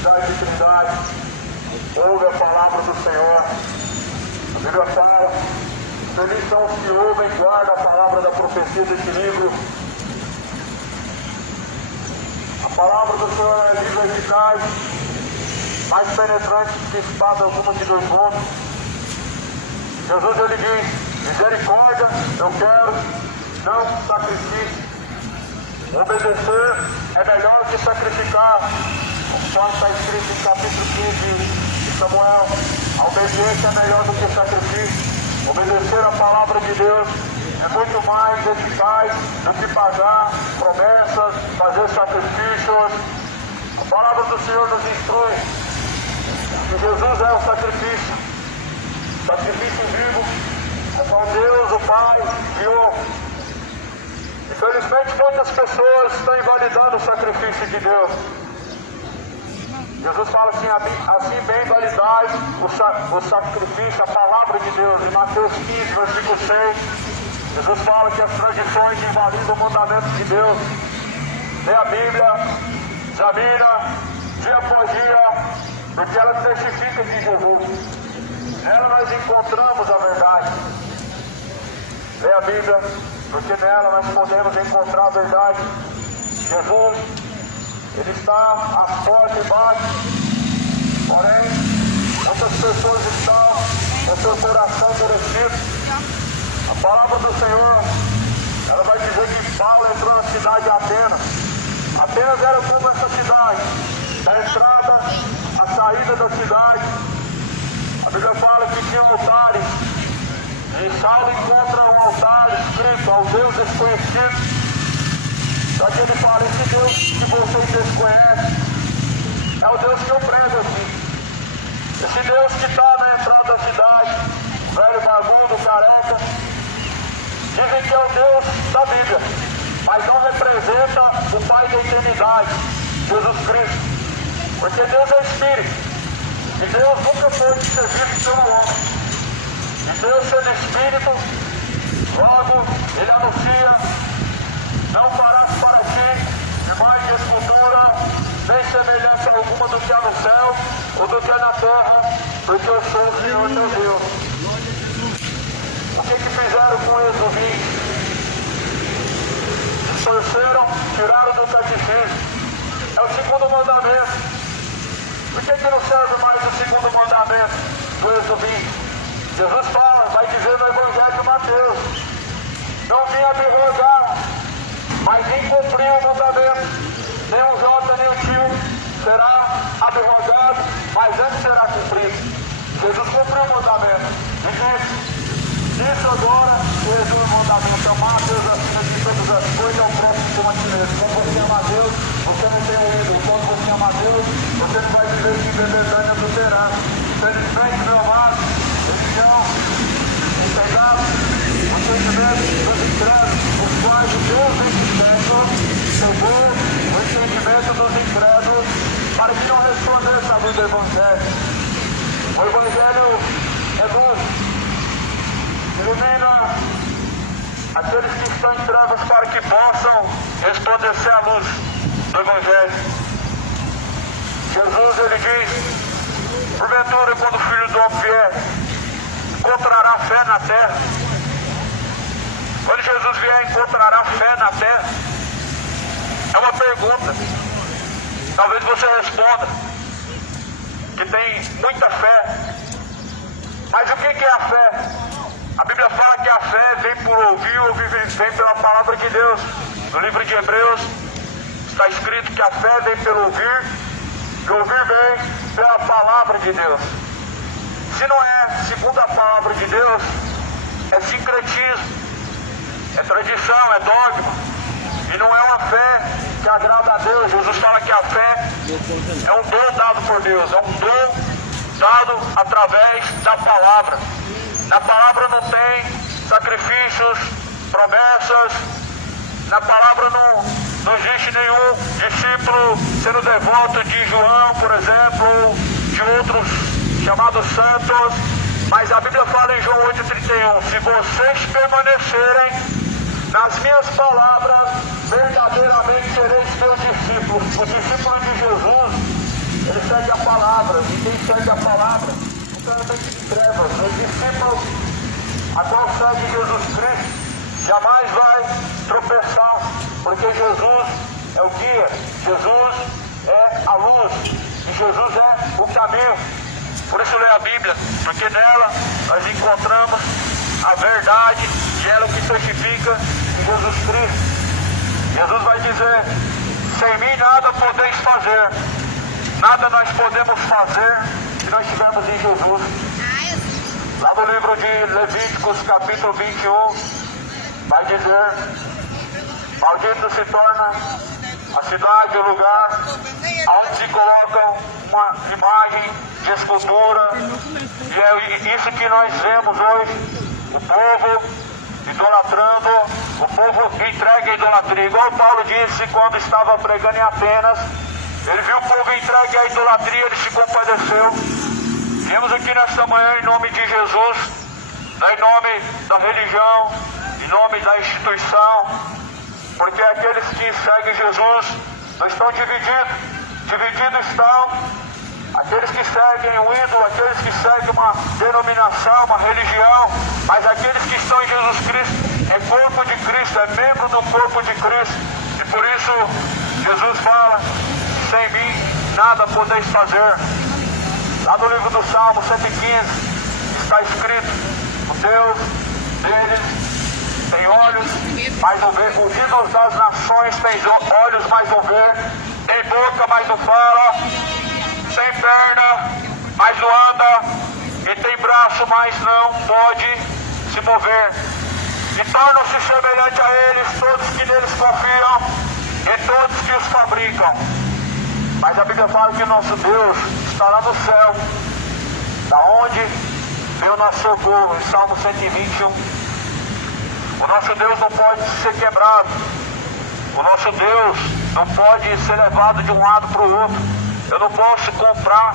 Cidade de Trindade, ouve a palavra do Senhor. A Bíblia fala: felizes são os que ouvem e guardam a palavra da profecia deste livro. A palavra do Senhor é viva e eficaz, mais penetrante que espada alguma de dois gumes. Jesus, ele diz: misericórdia eu quero, não sacrifício. Obedecer é melhor que sacrificar, conforme está escrito em capítulo 15 de Samuel. A obediência é melhor do que sacrifício. Obedecer a palavra de Deus é muito mais eficaz do que pagar promessas, fazer sacrifícios. A palavra do Senhor nos instrui que Jesus é o sacrifício vivo, é qual Deus, o Pai, guiou. Infelizmente, muitas pessoas estão invalidando o sacrifício de Deus. Jesus fala assim bem validais o sacrifício, a palavra de Deus. Em Mateus 15, versículo 6, Jesus fala que as tradições invalidam o mandamento de Deus. Lê a Bíblia, examina, dia após dia, porque ela testifica de Jesus. Nela nós encontramos a verdade. Lê a Bíblia, porque nela nós podemos encontrar a verdade. Jesus, ele está às portas e bate. Porém, muitas pessoas estão com seu coração endurecido. A palavra do Senhor, ela vai dizer que Paulo entrou na cidade de Atenas. Atenas era como essa cidade, da entrada à saída da cidade. A Bíblia fala que tinha altares. E Saulo encontra um altar escrito ao Deus desconhecido. Só que ele fala: esse Deus que vocês desconhecem é o Deus que eu prego aqui. Esse Deus que está na entrada da cidade, velho, barbudo, careca, dizem que é o Deus da Bíblia, mas não representa o Pai da eternidade, Jesus Cristo. Porque Deus é Espírito, e Deus nunca pode ser visto pelo homem. E Deus sendo Espírito, logo ele anuncia: não farás para ti imagem de escultura, nem semelhança alguma do que há no céu ou do que há na terra, porque eu sou o Senhor teu Deus. O que fizeram com o Êxodo 20? Distorceram, tiraram do catecismo. É o segundo mandamento. Por que não serve mais o segundo mandamento do Êxodo 20? Jesus fala, vai dizer no Evangelho de Mateus: não vim abrogar, mas vim cumprir o mandamento. Nem o jota nem o tio será abrogado, mas antes será cumprido. Jesus cumpriu o mandamento e disse: isso agora é o mandamento: amar a Deus acima de todas as coisas e ao próximo como a ti mesmo. Quando você ama a Deus, você não tem um ídolo. Quando você ama a Deus, você não vai dizer que beber dano adulterado. Infelizmente, meu amado, religião, pecado, entendimento dos incrédulos, os quais o Deus desse século pegou o entendimento dos incrédulos para que não respondesse à luz do Evangelho. O Evangelho é luz, ilumina aqueles que estão em trevas para que possam resplandecer a luz do Evangelho. Jesus, ele diz: porventura, quando o Filho do Homem vier, encontrará fé na terra? Quando Jesus vier, encontrará fé na terra? É uma pergunta. Talvez você responda que tem muita fé. Mas o que é a fé? A Bíblia fala que a fé vem por ouvir vem pela palavra de Deus. No livro de Hebreus está escrito que a fé vem pelo ouvir, e ouvir vem pela palavra de Deus. Se não é segundo a palavra de Deus, é sincretismo. é tradição, é dogma. E não é uma fé que agrada a Deus. Jesus fala que a fé é um dom dado por Deus, é um dom dado através da palavra. Na palavra não tem sacrifícios, promessas. Na palavra não existe nenhum discípulo sendo devoto de João, por exemplo, de outros chamados santos. Mas a Bíblia fala em João 8,31, se vocês permanecerem nas minhas palavras, verdadeiramente sereis meus discípulos. O discípulo de Jesus, ele segue a palavra, e quem segue a palavra, então é de trevas. O discípulo a qual segue Jesus Cristo jamais vai tropeçar, porque Jesus é o guia, Jesus é a luz, e Jesus é o caminho. Por isso leia a Bíblia, porque nela nós encontramos a verdade, e ela que testifica em Jesus Cristo. Jesus vai dizer, sem mim nada podeis fazer, nada nós podemos fazer se nós estivermos em Jesus. Lá no livro de Levíticos, capítulo 21, vai dizer, maldito se torna a cidade, o lugar onde se coloca uma imagem de escultura, e é isso que nós vemos hoje, o povo idolatrando, o povo entregue à idolatria, igual Paulo disse quando estava pregando em Atenas, ele viu o povo entregue à idolatria, ele se compadeceu. Viemos aqui nesta manhã em nome de Jesus, não em nome da religião, em nome da instituição, porque aqueles que seguem Jesus não estão divididos, divididos estão aqueles que seguem um ídolo, aqueles que seguem uma denominação, uma religião, mas aqueles que estão em Jesus Cristo é corpo de Cristo, é membro do corpo de Cristo, e por isso Jesus fala, sem mim nada podeis fazer. Lá no livro do Salmo 115 está escrito, o Deus deles tem olhos, mas não vê, os ídolos das nações têm olhos, mas não vê, tem boca, mas não fala, tem perna, mas não anda, e tem braço, mas não pode se mover. E tornam-se semelhante a eles todos que neles confiam e todos que os fabricam. Mas a Bíblia fala que o nosso Deus está lá no céu, da onde vem o nosso socorro, em Salmo 121. O nosso Deus não pode ser quebrado, o nosso Deus não pode ser levado de um lado para o outro. Eu não posso comprar,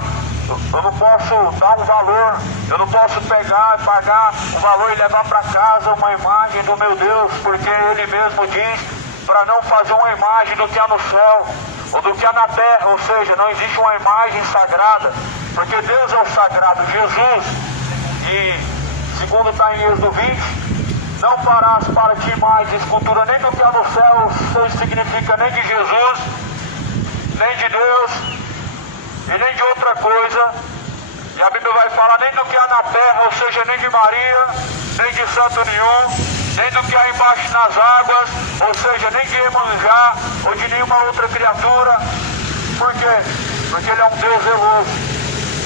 eu não posso dar um valor, eu não posso pegar e pagar um valor e levar para casa uma imagem do meu Deus, porque Ele mesmo diz para não fazer uma imagem do que há no céu ou do que há na terra, ou seja, não existe uma imagem sagrada, porque Deus é o sagrado, Jesus, e segundo está em Êxodo 20, não farás para ti mais escultura nem do que há no céu, isso significa nem de Jesus, nem de Deus, e nem de outra coisa, e a Bíblia vai falar nem do que há na terra, ou seja, nem de Maria, nem de santo nenhum, nem do que há embaixo nas águas, ou seja, nem de Iemanjá, ou de nenhuma outra criatura. Por quê? Porque Ele é um Deus zeloso,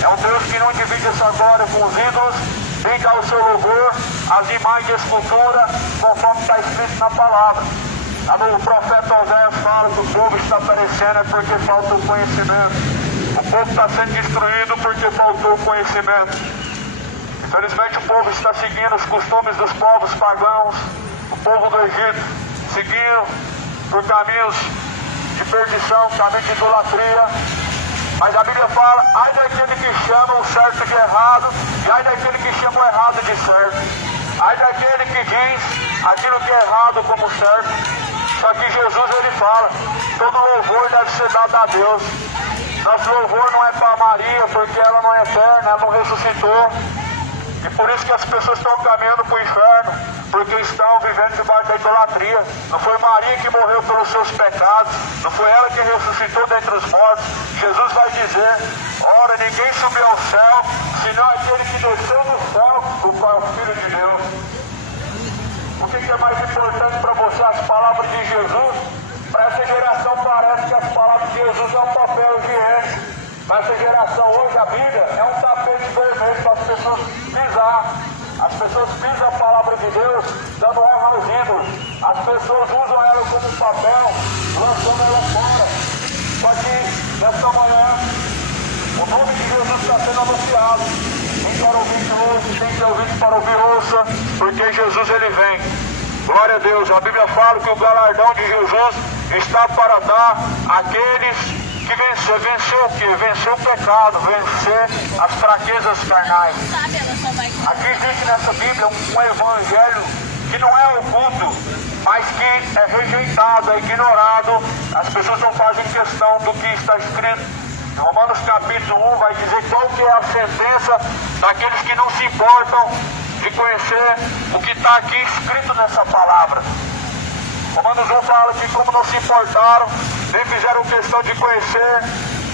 é um Deus que não divide essa glória com os ídolos, nem dá o seu louvor às imagens de escultura, conforme está escrito na palavra. Lá no profeta Oséias fala que o povo está perecendo é porque falta o conhecimento. O povo está sendo destruído porque faltou conhecimento. Infelizmente o povo está seguindo os costumes dos povos pagãos, o povo do Egito, seguindo por caminhos de perdição, caminhos de idolatria. Mas a Bíblia fala, ai daquele que chama o certo de errado, e ai daquele que chama o errado de certo. Ai daquele que diz aquilo que é errado como certo. Só que Jesus, ele fala, todo louvor deve ser dado a Deus. Nosso louvor não é para Maria, porque ela não é eterna, ela não ressuscitou. E por isso que as pessoas estão caminhando para o inferno, porque estão vivendo debaixo da idolatria. Não foi Maria que morreu pelos seus pecados, não foi ela que ressuscitou dentre os mortos. Jesus vai dizer, ora, ninguém subiu ao céu, senão aquele que desceu do céu, o qual é o Filho de Deus. O que é mais importante para você, as palavras de Jesus? Para essa geração parece que as palavras de Jesus é um papel higiênico. Para essa geração hoje a Bíblia é um tapete vermelho para as pessoas pisar. As pessoas pisam a palavra de Deus, dando honra adorar os ídolos. As pessoas usam ela como papel, lançando ela fora. Só que, nesta manhã, o nome de Jesus está sendo anunciado. Quem quer ouvir, ouça. Quem quer ouvir para ouvir, ouça. Porque Jesus, ele vem. Glória a Deus. A Bíblia fala que o galardão de Jesus está para dar àqueles que vencer. Vencer o quê? Vencer o pecado. Vencer as fraquezas carnais. Aqui existe nessa Bíblia um evangelho que não é oculto, mas que é rejeitado, é ignorado. As pessoas não fazem questão do que está escrito. Em Romanos capítulo 1 vai dizer qual que é a sentença daqueles que não se importam de conhecer o que está aqui escrito nessa palavra. Romanos 1 fala que como não se importaram, nem fizeram questão de conhecer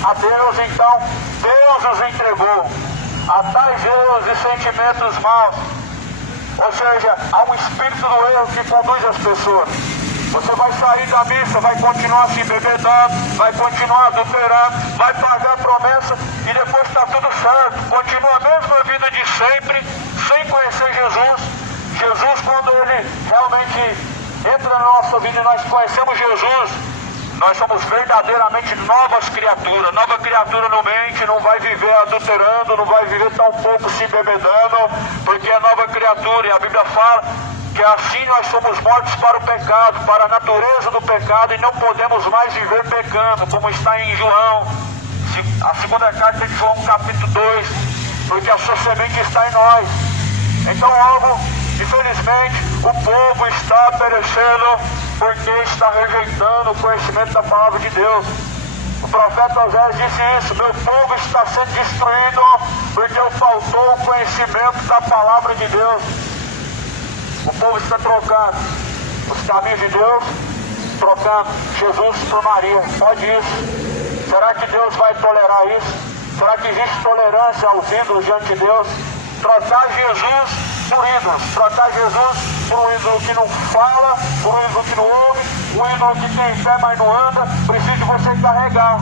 a Deus, então Deus os entregou a tais erros e sentimentos maus. Ou seja, há um espírito do erro que conduz as pessoas. Você vai sair da missa, vai continuar se embebedando, vai continuar adulterando, vai pagar a promessa e depois está tudo certo. Continua a mesma vida de sempre, sem conhecer Jesus. Jesus, quando ele realmente entra na nossa vida e nós conhecemos Jesus, nós somos verdadeiramente novas criaturas. Nova criatura não mente, não vai viver adulterando, não vai viver tão pouco se embebedando, porque é nova criatura. E a Bíblia fala que assim nós somos mortos para o pecado, para a natureza do pecado, e não podemos mais viver pecando, como está em João, a segunda carta de João, capítulo 2, porque a sua semente está em nós. Então, logo, infelizmente, o povo está perecendo porque está rejeitando o conhecimento da palavra de Deus. O profeta Oséias disse isso: meu povo está sendo destruído porque faltou o conhecimento da palavra de Deus. O povo está trocando os caminhos de Deus, trocando Jesus por Maria. Pode isso? Será que Deus vai tolerar isso? Será que existe tolerância aos ídolos diante de Deus? Trocar Jesus por ídolos, trocar Jesus por um ídolo que não fala, por um ídolo que não ouve, um ídolo que tem pé mas não anda, precisa de você carregar.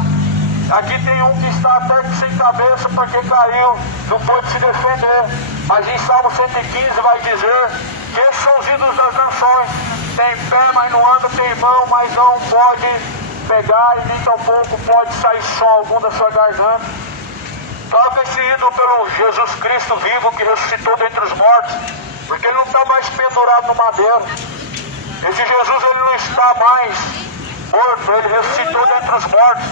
Aqui tem um que está até sem cabeça porque caiu, não pôde se defender. Mas em Salmo 115 vai dizer que esses são os ídolos das nações. Tem pé mas não anda, tem mão mas não pode pegar e nem tampouco pode sair som algum da sua garganta. Troca esse ídolo pelo Jesus Cristo vivo que ressuscitou dentre os mortos, porque ele não está mais pendurado no madeiro. Esse Jesus, ele não está mais morto, ele ressuscitou dentre os mortos.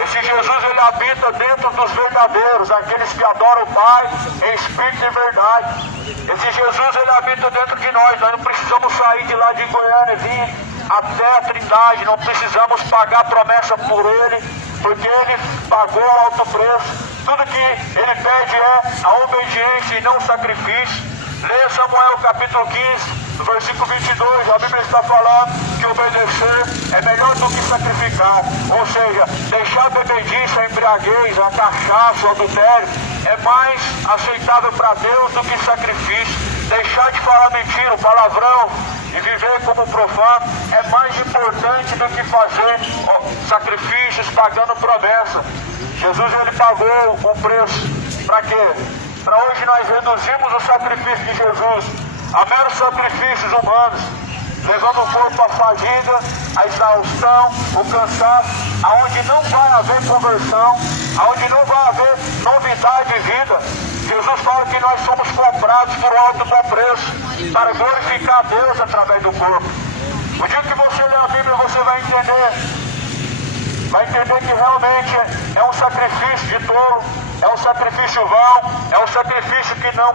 Esse Jesus, ele habita dentro dos verdadeiros, aqueles que adoram o Pai em espírito e verdade. Esse Jesus, ele habita dentro de nós. Nós não precisamos sair de lá de Goiânia e vir até a Trindade, não precisamos pagar promessa por ele, porque ele pagou alto preço. Tudo que ele pede é a obediência e não o sacrifício. Leia Samuel capítulo 15, no versículo 22, a Bíblia está falando que obedecer é melhor do que sacrificar. Ou seja, deixar a bebedice, a embriaguez, a cachaça, o adultério é mais aceitável para Deus do que sacrifício. Deixar de falar mentira, o palavrão e viver como profano é mais importante do que fazer sacrifícios pagando promessa. Jesus, ele pagou o preço. Para quê? Para hoje nós reduzimos o sacrifício de Jesus a meros sacrifícios humanos, levando o corpo à fadiga, à exaustão, o cansaço, aonde não vai haver conversão, aonde não vai haver novidade de vida. Jesus fala que nós somos comprados por alto bom preço, para glorificar a Deus através do corpo. O dia que você ler a Bíblia, você vai entender que realmente é um sacrifício de tolo, é um sacrifício vão, é um sacrifício que não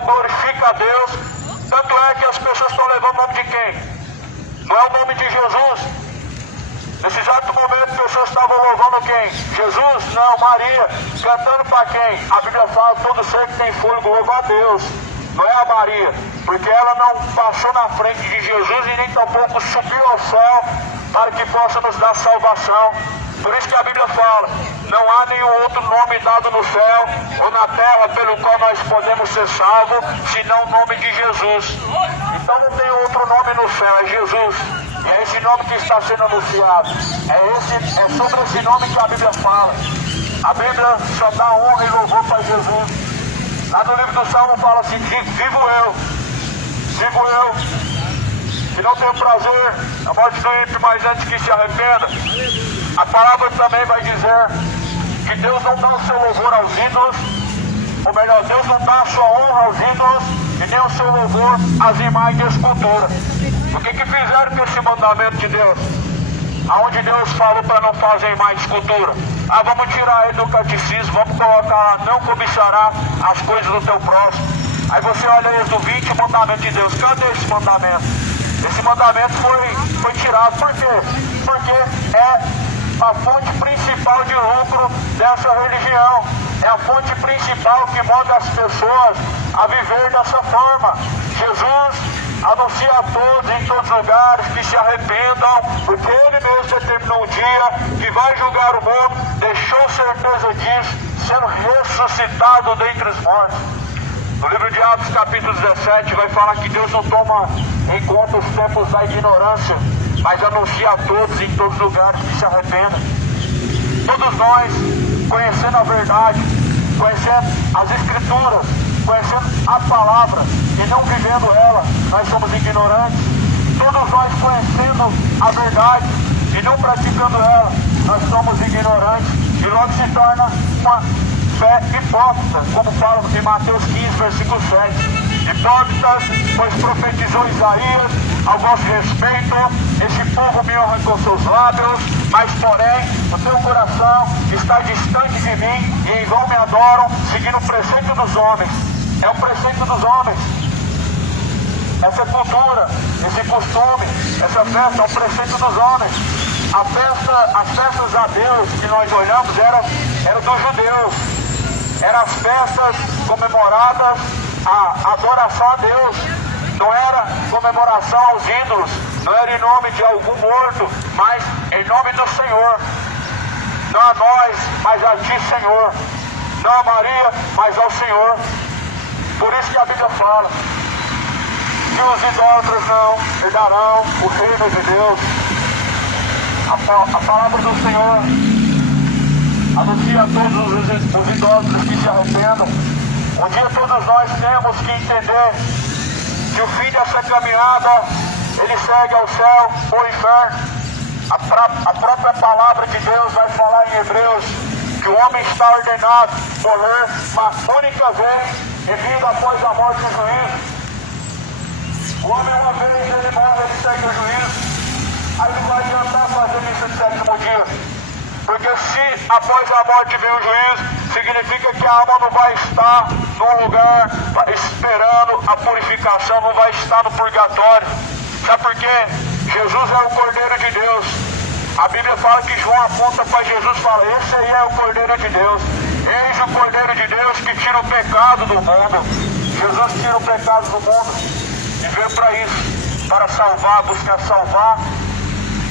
glorifica a Deus. Tanto é que as pessoas estão levando o nome de quem? Não é o nome de Jesus. Nesse exato momento, pessoas estavam louvando quem? Jesus? Não, Maria. Cantando para quem? A Bíblia fala: todo ser que tem fôlego louva a Deus. Não é a Maria, porque ela não passou na frente de Jesus e nem tampouco subiu ao céu para que possa nos dar salvação. Por isso que a Bíblia fala: não há nenhum outro nome dado no céu ou na terra pelo qual nós podemos ser salvos, senão o nome de Jesus. Então não tem outro nome no céu, é Jesus. É esse nome que está sendo anunciado. É sobre esse nome que a Bíblia fala. A Bíblia só dá honra e louvor para Jesus. Lá no livro do Salmo fala assim: vivo eu, e não tem prazer na morte do ímpio, mas antes que se arrependa. A palavra também vai dizer que Deus não dá o seu louvor aos ídolos, ou melhor, Deus não dá a sua honra aos ídolos e nem o seu louvor às imagens de escultura. O que fizeram com esse mandamento de Deus? Aonde Deus falou para não fazer imagem de escultura? Ah, vamos tirar ele do catecismo, vamos colocar lá, não cobiçará as coisas do teu próximo. Aí você olha Êxodo 20, o mandamento de Deus. Cadê esse mandamento? Esse mandamento foi tirado. Por quê? Porque é a fonte principal de lucro dessa religião. É a fonte principal que manda as pessoas a viver dessa forma. Jesus anuncia a todos em todos os lugares que se arrependam, porque Ele mesmo determinou um dia que vai julgar o mundo, deixou certeza disso, sendo ressuscitado dentre os mortos. No livro de Atos, capítulo 17, vai falar que Deus não toma em conta os tempos da ignorância, mas anuncia a todos em todos os lugares que se arrependam. Todos nós, conhecendo a verdade, conhecendo as Escrituras, conhecendo a palavra e não vivendo ela, nós somos ignorantes. Todos nós conhecendo a verdade e não praticando ela, nós somos ignorantes e logo se torna uma fé hipócrita, como fala em Mateus 15, versículo 7. Hipócritas, pois profetizou Isaías ao vosso respeito: esse povo me honra com seus lábios, mas porém o teu coração está distante de mim e em vão me adoram, seguindo o preceito dos homens. É o preceito dos homens. Essa cultura, esse costume, essa festa é o preceito dos homens. As festas a Deus que nós olhamos eram dos judeus. Eram as festas comemoradas a adoração a Deus. Não era comemoração aos ídolos, não era em nome de algum morto, mas em nome do Senhor. Não a nós, mas a ti, Senhor. Não a Maria, mas ao Senhor. Por isso que a Bíblia fala que os idólatras não herdarão o reino de Deus. A palavra do Senhor anuncia a todos os idólatras que se arrependam. Um dia todos nós temos que entender que o fim dessa caminhada, ele segue ao céu ou ao inferno. A própria palavra de Deus vai falar em Hebreus que o homem está ordenado morrer uma única vez e vida após a morte do juízo. O homem uma vez ele morre, ele segue o juízo. Aí não vai adiantar fazer isso no sétimo dia. Porque se após a morte vem o juízo, significa que a alma não vai estar num lugar esperando a purificação, não vai estar no purgatório. Sabe por quê? Jesus é o Cordeiro de Deus. A Bíblia fala que João aponta para Jesus e fala: esse aí é o Cordeiro de Deus. Eis o Cordeiro de Deus que tira o pecado do mundo. Jesus tira o pecado do mundo e veio para isso, para salvar, buscar salvar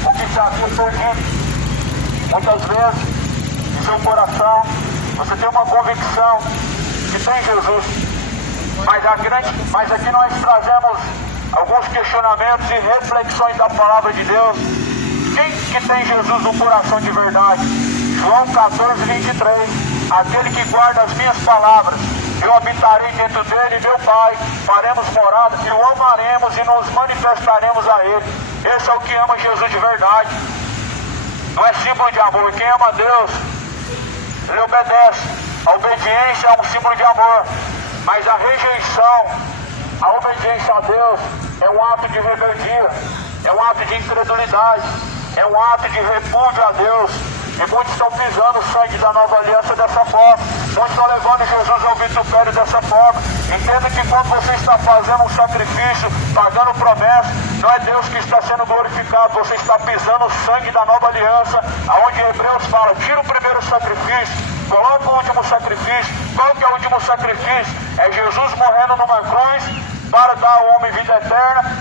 o que já havia perdido. Muitas vezes, em seu coração, você tem uma convicção que tem Jesus, mas aqui nós trazemos alguns questionamentos e reflexões da palavra de Deus. Quem que tem Jesus no coração de verdade? João 14, 23. Aquele que guarda as minhas palavras, eu habitarei dentro dele, meu Pai, faremos morada e o amaremos e nos manifestaremos a ele. Esse é o que ama Jesus de verdade. Não é símbolo de amor. Quem ama Deus, ele obedece. A obediência é um símbolo de amor, mas a rejeição, a obediência a Deus é um ato de rebeldia, é um ato de incredulidade, é um ato de repúdio a Deus. E muitos estão pisando o sangue da nova aliança dessa forma. Muitos estão levando Jesus ao vitupério dessa forma. Entenda que quando você está fazendo um sacrifício, pagando promessa, não é Deus que está sendo glorificado. Você está pisando o sangue da nova aliança, aonde Hebreus fala: tira o primeiro sacrifício, coloca o último sacrifício. Qual que é o último sacrifício? É Jesus morrendo numa cruz para dar ao homem vida eterna,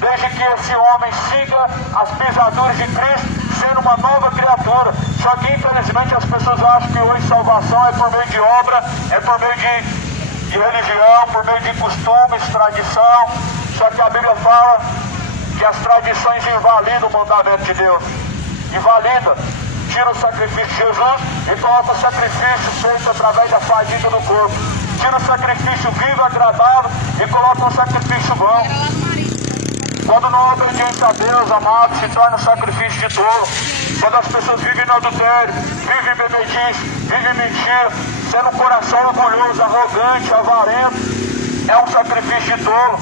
desde que esse homem siga as pisaduras de Cristo, sendo uma nova criatura. Só que infelizmente as pessoas acham que hoje salvação é por meio de obra, é por meio de religião, por meio de costumes, tradição. Só que a Bíblia fala que as tradições invalidam o mandamento de Deus. Invalida. Tira o sacrifício de Jesus e coloca o sacrifício feito através da fadiga do corpo. Tira o sacrifício vivo, agradável e coloca um sacrifício bom. Quando não há obediência a Deus, amado, se torna sacrifício de tolo. Quando as pessoas vivem no adultério, vivem bebedice, vivem mentira, sendo um coração orgulhoso, arrogante, avarento, é um sacrifício de tolo.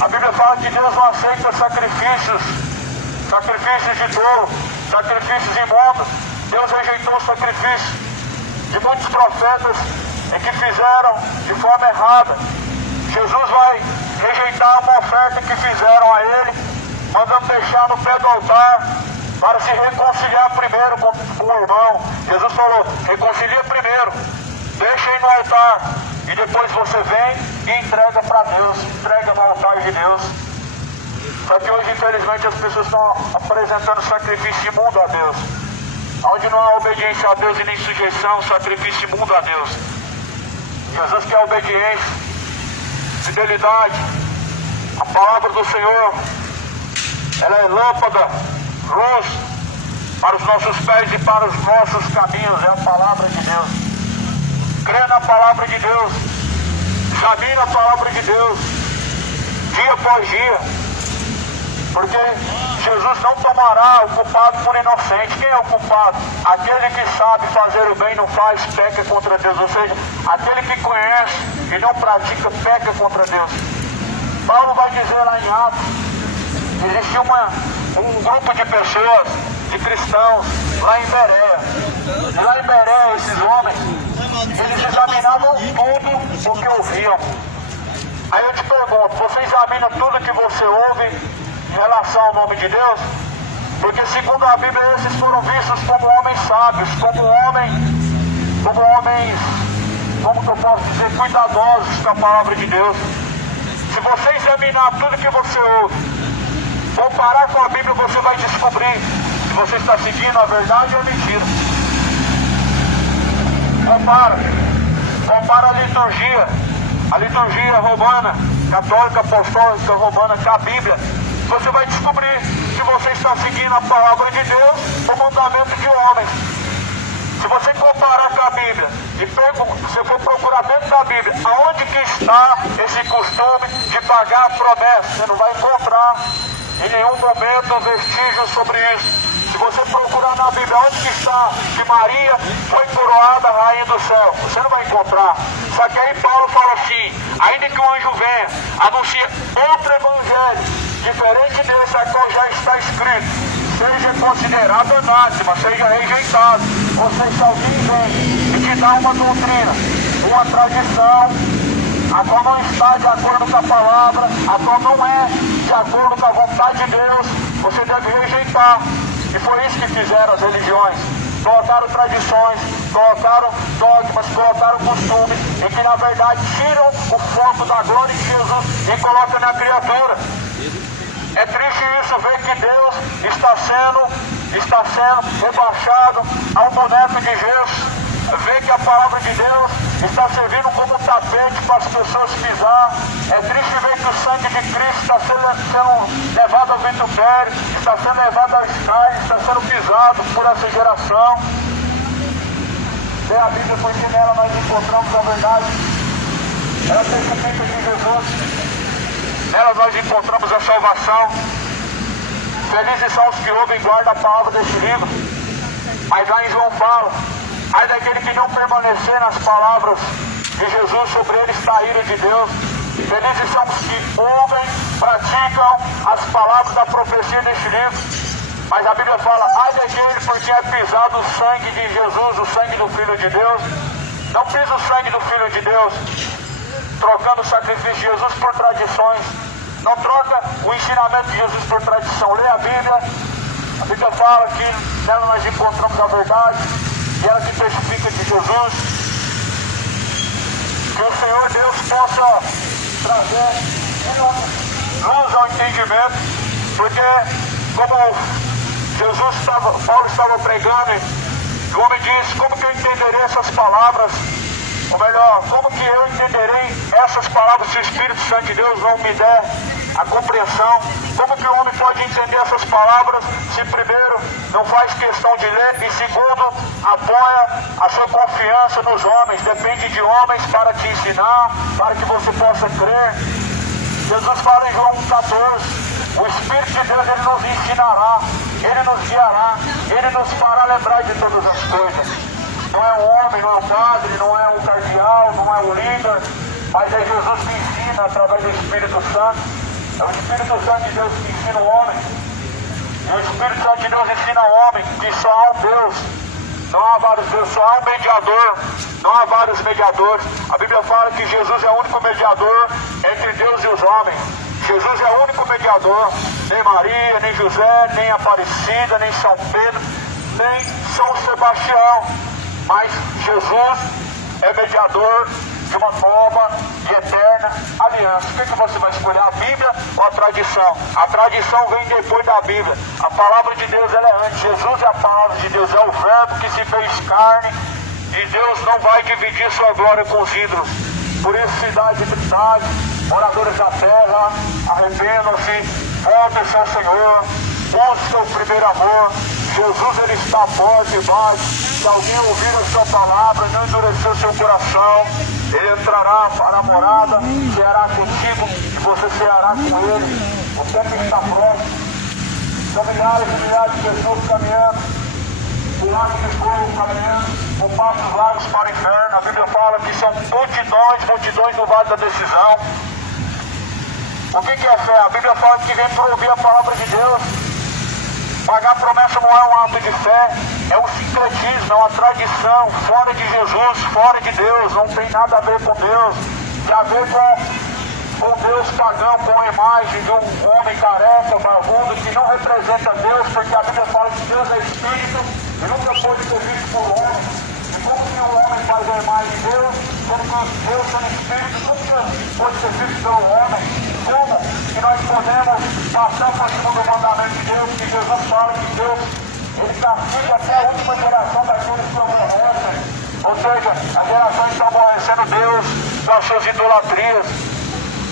A Bíblia fala que Deus não aceita sacrifícios de tolo, sacrifícios imundos. Deus rejeitou o sacrifício de muitos profetas e que fizeram de forma errada. Jesus vai rejeitar uma oferta que fizeram a ele, mandando deixar no pé do altar para se reconciliar primeiro com o irmão. Jesus falou, reconcilia primeiro, deixa aí no altar e depois você vem e entrega para Deus, entrega no altar de Deus. Só que hoje, infelizmente, as pessoas estão apresentando sacrifício imundo a Deus. Onde não há obediência a Deus e nem sujeição, sacrifício imundo a Deus. Jesus quer obediência, fidelidade. A palavra do Senhor, ela é lâmpada, luz para os nossos pés e para os nossos caminhos. É a palavra de Deus. Crê na palavra de Deus. Examine a palavra de Deus, dia após dia. Porque Jesus não tomará o culpado por inocente. Quem é o culpado? Aquele que sabe fazer o bem e não faz, peca contra Deus. Ou seja, aquele que conhece e não pratica, peca contra Deus. Paulo vai dizer lá em Atos, existia um grupo de pessoas, de cristãos, lá em Bereia. E lá em Bereia, esses homens, eles examinavam tudo o que ouviam. Aí eu te pergunto, você examina tudo que você ouve em relação ao nome de Deus? Porque segundo a Bíblia, esses foram vistos como homens sábios, como homens, como que eu posso dizer, cuidadosos com a palavra de Deus. Se você examinar tudo que você ouve, comparar com a Bíblia, você vai descobrir se você está seguindo a verdade ou a mentira. Compara a liturgia romana, católica, apostólica romana, com a Bíblia. Você vai descobrir se você está seguindo a palavra de Deus ou o mandamento de homens. Se você comparar com a Bíblia e se for procurar dentro da Bíblia, aonde que está esse costume de pagar a promessa, você não vai encontrar em nenhum momento vestígios sobre isso. Se você procurar na Bíblia onde que está que Maria foi coroada rainha do céu, você não vai encontrar. Só que aí Paulo fala assim, ainda que o anjo venha, anuncia outro evangelho, diferente desse a qual já está escrito, seja considerado anátema, seja rejeitado. Ou seja, se alguém vem e te dá uma doutrina, uma tradição, a qual não está de acordo com a palavra, a qual não é de acordo com a vontade de Deus, você deve rejeitar. E foi isso que fizeram as religiões. Colocaram tradições, colocaram dogmas, colocaram costumes, e que na verdade tiram o foco da glória de Jesus e colocam na criatura. É triste isso, ver que Deus está sendo rebaixado a um boneco de gesso. Ver que a palavra de Deus está servindo como tapete para as pessoas pisar. É triste ver que o sangue de Cristo está sendo levado ao vitupério, está sendo levado ao escárnio, está sendo pisado por essa geração. Lê a Bíblia, porque nela nós encontramos a verdade. Ela testifica de Jesus. Nela nós encontramos a salvação. Felizes são os que ouvem e guardam a palavra desse livro. Mas lá em João fala, ai daquele que não permanecer nas palavras de Jesus, sobre ele está a ira de Deus. Felizes são os que ouvem, praticam as palavras da profecia deste livro. Mas a Bíblia fala, ai daquele porque é pisado o sangue de Jesus, o sangue do Filho de Deus. Não pisa o sangue do Filho de Deus, trocando o sacrifício de Jesus por tradições. Não troca o ensinamento de Jesus por tradição. Lê a Bíblia. A Bíblia fala que nela nós encontramos a verdade, e ela que testifica de Jesus. Que o Senhor Deus possa trazer luz ao entendimento, porque como Paulo estava pregando, o homem diz, como que eu entenderei essas palavras? Ou melhor, como que eu entenderei essas palavras se o Espírito Santo de Deus não me der a compreensão? Como que o homem pode entender essas palavras se primeiro não faz questão de ler e segundo apoia a sua confiança nos homens? Depende de homens para te ensinar, para que você possa crer. Jesus fala em João 14, O Espírito de Deus, ele nos ensinará, ele nos guiará, ele nos fará lembrar de todas as coisas. Não é um homem, não é um padre, não é um cardeal, não é um líder, mas é Jesus que ensina através do Espírito Santo. É o Espírito Santo de Deus que ensina o homem. E o Espírito Santo de Deus ensina o homem que só há um Deus. Não há vários deuses, só há um mediador. Não há vários mediadores. A Bíblia fala que Jesus é o único mediador entre Deus e os homens. Jesus é o único mediador. Nem Maria, nem José, nem Aparecida, nem São Pedro, nem São Sebastião. Mas Jesus é mediador de uma nova e eterna aliança. O que você vai escolher? A Bíblia ou a tradição? A tradição vem depois da Bíblia. A palavra de Deus, ela é antes. Jesus é a palavra de Deus, é o verbo que se fez carne, e Deus não vai dividir sua glória com os ídolos. Por isso, cidade e trindade, moradores da terra, arrependam-se, voltem-se ao Senhor, busquem o primeiro amor. Jesus, ele está à porta e bate. Se alguém ouvir a sua palavra e não endurecer seu coração, ele entrará para a morada, será contigo e você será com ele. O tempo está próximo. São milhares e milhares de pessoas caminhando, o lago de fogo caminhando, com passos largos para o inferno. A Bíblia fala que são multidões no vale da decisão. O que é fé? A Bíblia fala que vem para ouvir a palavra de Deus. Pagar promessa não é um ato de fé, é um sincretismo, é uma tradição, fora de Jesus, fora de Deus, não tem nada a ver com Deus, tem a ver com Deus pagão, com a imagem de um homem careca, barbudo, que não representa Deus, porque a Bíblia fala que Deus é Espírito e nunca pode ser visto por homem. E como que o homem faz a imagem de Deus, como que Deus é Espírito, nunca pode ser visto pelo homem. Como que nós podemos passar por cima do mandamento de Deus, que Jesus fala que Deus, ele castiga até a última geração daqueles que aborrecem. Ou seja, a geração está aborrecendo Deus com as suas idolatrias.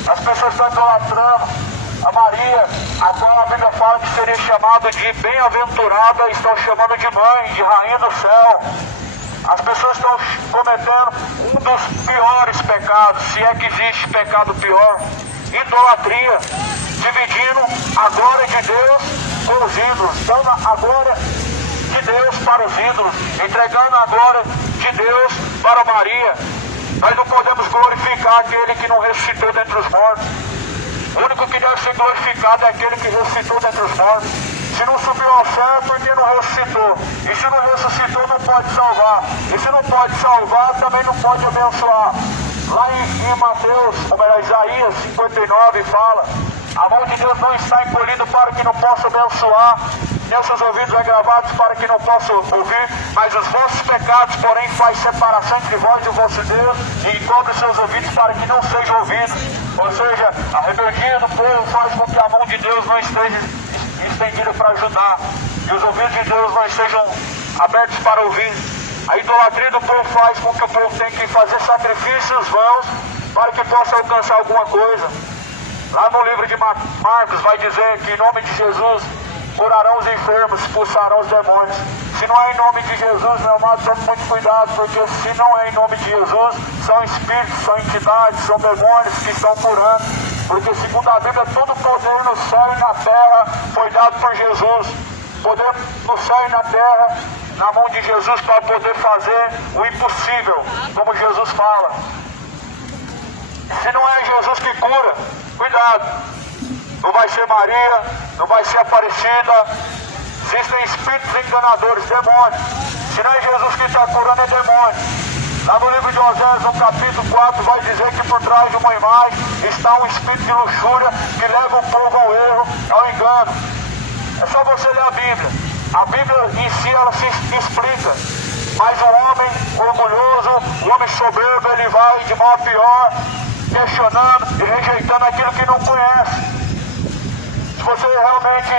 As pessoas estão idolatrando a Maria, a qual a Bíblia fala que seria chamada de bem-aventurada, estão chamando de mãe, de rainha do céu. As pessoas estão cometendo um dos piores pecados, se é que existe pecado pior, idolatria, dividindo a glória de Deus com os ídolos, dando a glória de Deus para os ídolos, entregando a glória de Deus para Maria. Nós não podemos glorificar aquele que não ressuscitou dentre os mortos. O único que deve ser glorificado é aquele que ressuscitou dentre os mortos. Se não subiu ao céu, porque não ressuscitou. E se não ressuscitou, não pode salvar. E se não pode salvar, também não pode abençoar. Lá em Mateus, ou melhor, Isaías 59 fala: a mão de Deus não está encolhida para que não possa abençoar, nem os seus ouvidos agravados para que não possa ouvir, mas os vossos pecados, porém, faz separação entre vós e o vosso Deus, e encobre os seus ouvidos para que não sejam ouvidos. Ou seja, a rebeldia do povo faz com que a mão de Deus não esteja estendida para ajudar, e os ouvidos de Deus não estejam abertos para ouvir. A idolatria do povo faz com que o povo tenha que fazer sacrifícios vãos para que possa alcançar alguma coisa. Lá no livro de Marcos vai dizer que em nome de Jesus curarão os enfermos, expulsarão os demônios. Se não é em nome de Jesus, meu amado, tome muito cuidado, porque se não é em nome de Jesus, são espíritos, são entidades, são demônios que estão curando. Porque segundo a Bíblia, todo poder no céu e na terra foi dado por Jesus. Poder no céu e na terra, na mão de Jesus, para poder fazer o impossível, como Jesus fala. Se não é Jesus que cura, cuidado. Não vai ser Maria, não vai ser Aparecida. Existem espíritos enganadores, demônios. Se não é Jesus que está curando, é demônio. Lá no livro de Oséias, no capítulo 4, vai dizer que por trás de uma imagem está um espírito de luxúria que leva o povo ao erro, ao engano. É só você ler a Bíblia. A Bíblia em si, ela se explica. Mas o homem orgulhoso, o homem soberbo, ele vai de mal a pior, questionando e rejeitando aquilo que não conhece. Se você realmente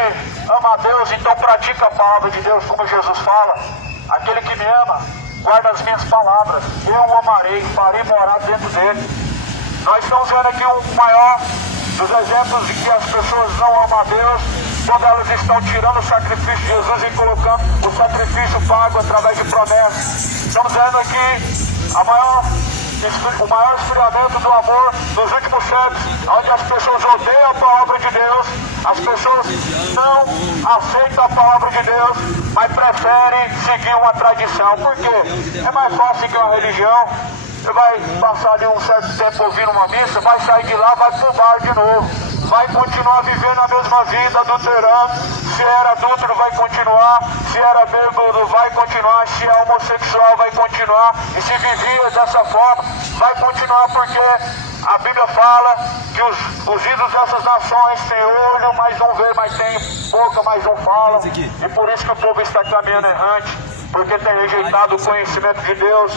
ama a Deus, então pratica a palavra de Deus, como Jesus fala. Aquele que me ama, guarda as minhas palavras. Eu o amarei, farei morar dentro dele. Nós estamos vendo aqui um maior dos exemplos de que as pessoas não amam a Deus, quando elas estão tirando o sacrifício de Jesus e colocando o sacrifício pago através de promessas. Estamos vendo aqui o maior esfriamento do amor dos últimos séculos, onde as pessoas odeiam a palavra de Deus, As pessoas não aceitam a palavra de Deus, mas preferem seguir uma tradição. Por quê? É mais fácil seguir uma religião. Você vai passar ali um certo tempo ouvindo uma missa, vai sair de lá, vai pro bar de novo. Vai continuar vivendo a mesma vida, adulterando. Se era adúltero, vai continuar. Se era bêbado, vai continuar. Se é homossexual, vai continuar. E se vivia dessa forma, vai continuar, porque a Bíblia fala que os ídolos dessas nações têm olho, mas não vê, mas tem boca, mas não fala. E por isso que o povo está caminhando errante, porque tem rejeitado o conhecimento de Deus.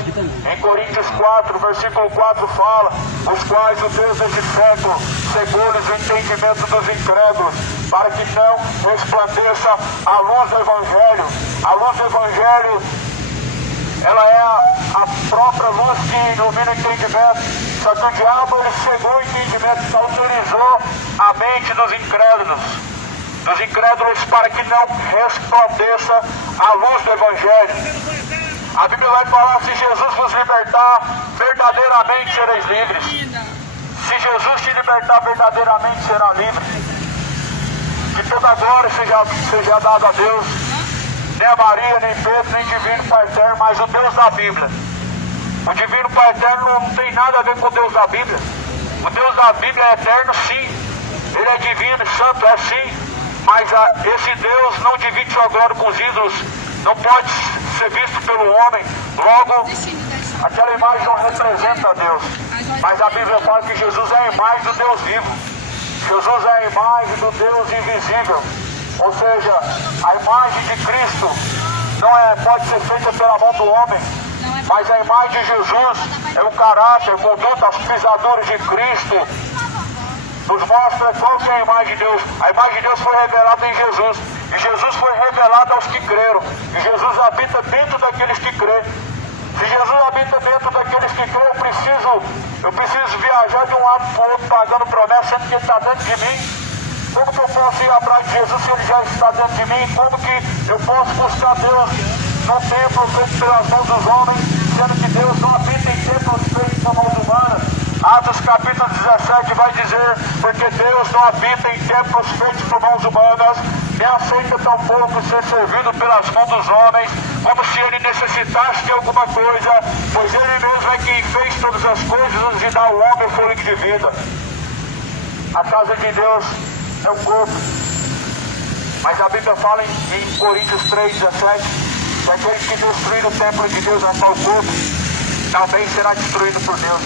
Em Coríntios 4, versículo 4 fala: os quais o Deus deste século cegou-lhes o entendimento dos incrédulos, para que não resplandeça a luz do Evangelho. A luz do Evangelho, ela é a própria luz que ilumina o entendimento. Só que o diabo, ele cegou o entendimento, autorizou a mente dos incrédulos para que não resplandeça a luz do Evangelho. A Bíblia vai falar: se Jesus vos libertar, verdadeiramente sereis livres. Se Jesus te libertar, verdadeiramente será livre. Que toda a glória seja dada a Deus, nem a Maria, nem Pedro, nem Divino Pai Eterno, mas o Deus da Bíblia. O Divino Pai Eterno não tem nada a ver com o Deus da Bíblia. O Deus da Bíblia é eterno, sim. Ele é divino, santo, é sim. Mas esse Deus não divide sua glória com os ídolos. Não pode ser visto pelo homem. Logo, aquela imagem não representa a Deus. Mas a Bíblia fala que Jesus é a imagem do Deus vivo. Jesus é a imagem do Deus invisível. Ou seja, a imagem de Cristo não pode ser feita pela mão do homem. Mas a imagem de Jesus é o caráter, a conduta, as pisaduras de Cristo. Nos mostra qual que é a imagem de Deus. A imagem de Deus foi revelada em Jesus. E Jesus foi revelado aos que creram. E Jesus habita dentro daqueles que creem. Se Jesus habita dentro daqueles que creem, eu preciso viajar de um lado para o outro pagando promessa, sendo que Ele está dentro de mim. Como que eu posso ir atrás de Jesus se Ele já está dentro de mim? Como que eu posso buscar Deus no templo feito pelas mãos dos homens, sendo que Deus não habita em templos feitos por mãos humanas? Atos capítulo 17 vai dizer: porque Deus não habita em templos feitos por mãos humanas, nem aceita tampouco ser servido pelas mãos dos homens, como se Ele necessitasse de alguma coisa, pois Ele mesmo é quem fez todas as coisas e dá ao homem o fôlego de vida. A casa de Deus é o corpo. Mas a Bíblia fala em Coríntios 3,17 que aquele que destruir o templo de Deus, a tal corpo, também será destruído por Deus.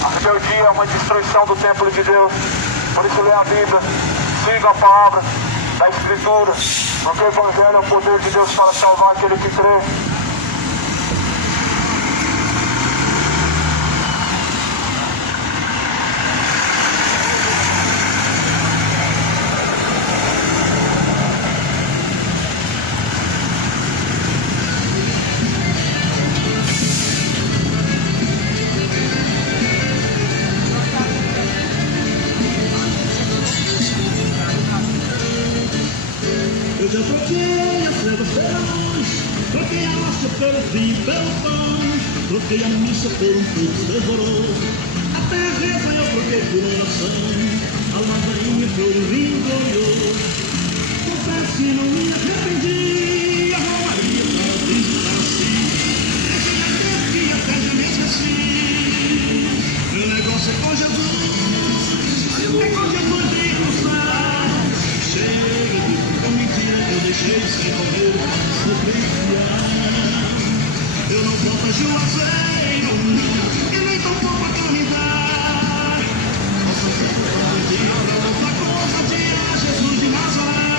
A rebeldia é uma destruição do templo de Deus. Por isso lê a Bíblia, siga a palavra da Escritura, porque o Evangelho é o poder de Deus para salvar aquele que crê. Eu já troquei as trevas pela luz, troquei a massa pelo vinho e pelo pão, troquei a missa por um pouco de valor. A terra eu troquei por oração, a ladainha por um vinho glorioso. Confesso que não me arrependi, a romaria para visitar assim. Esse que até já me esqueci. Meu negócio é com Jesus, é com Jesus e no céu. Chega de mentira, eu deixei de ser correiro, sou cristiano. Eu não volto a juazeiro, e nem tampouco a caminhar. Nossa vida para de outra coisa, de Jesus de Nazaré.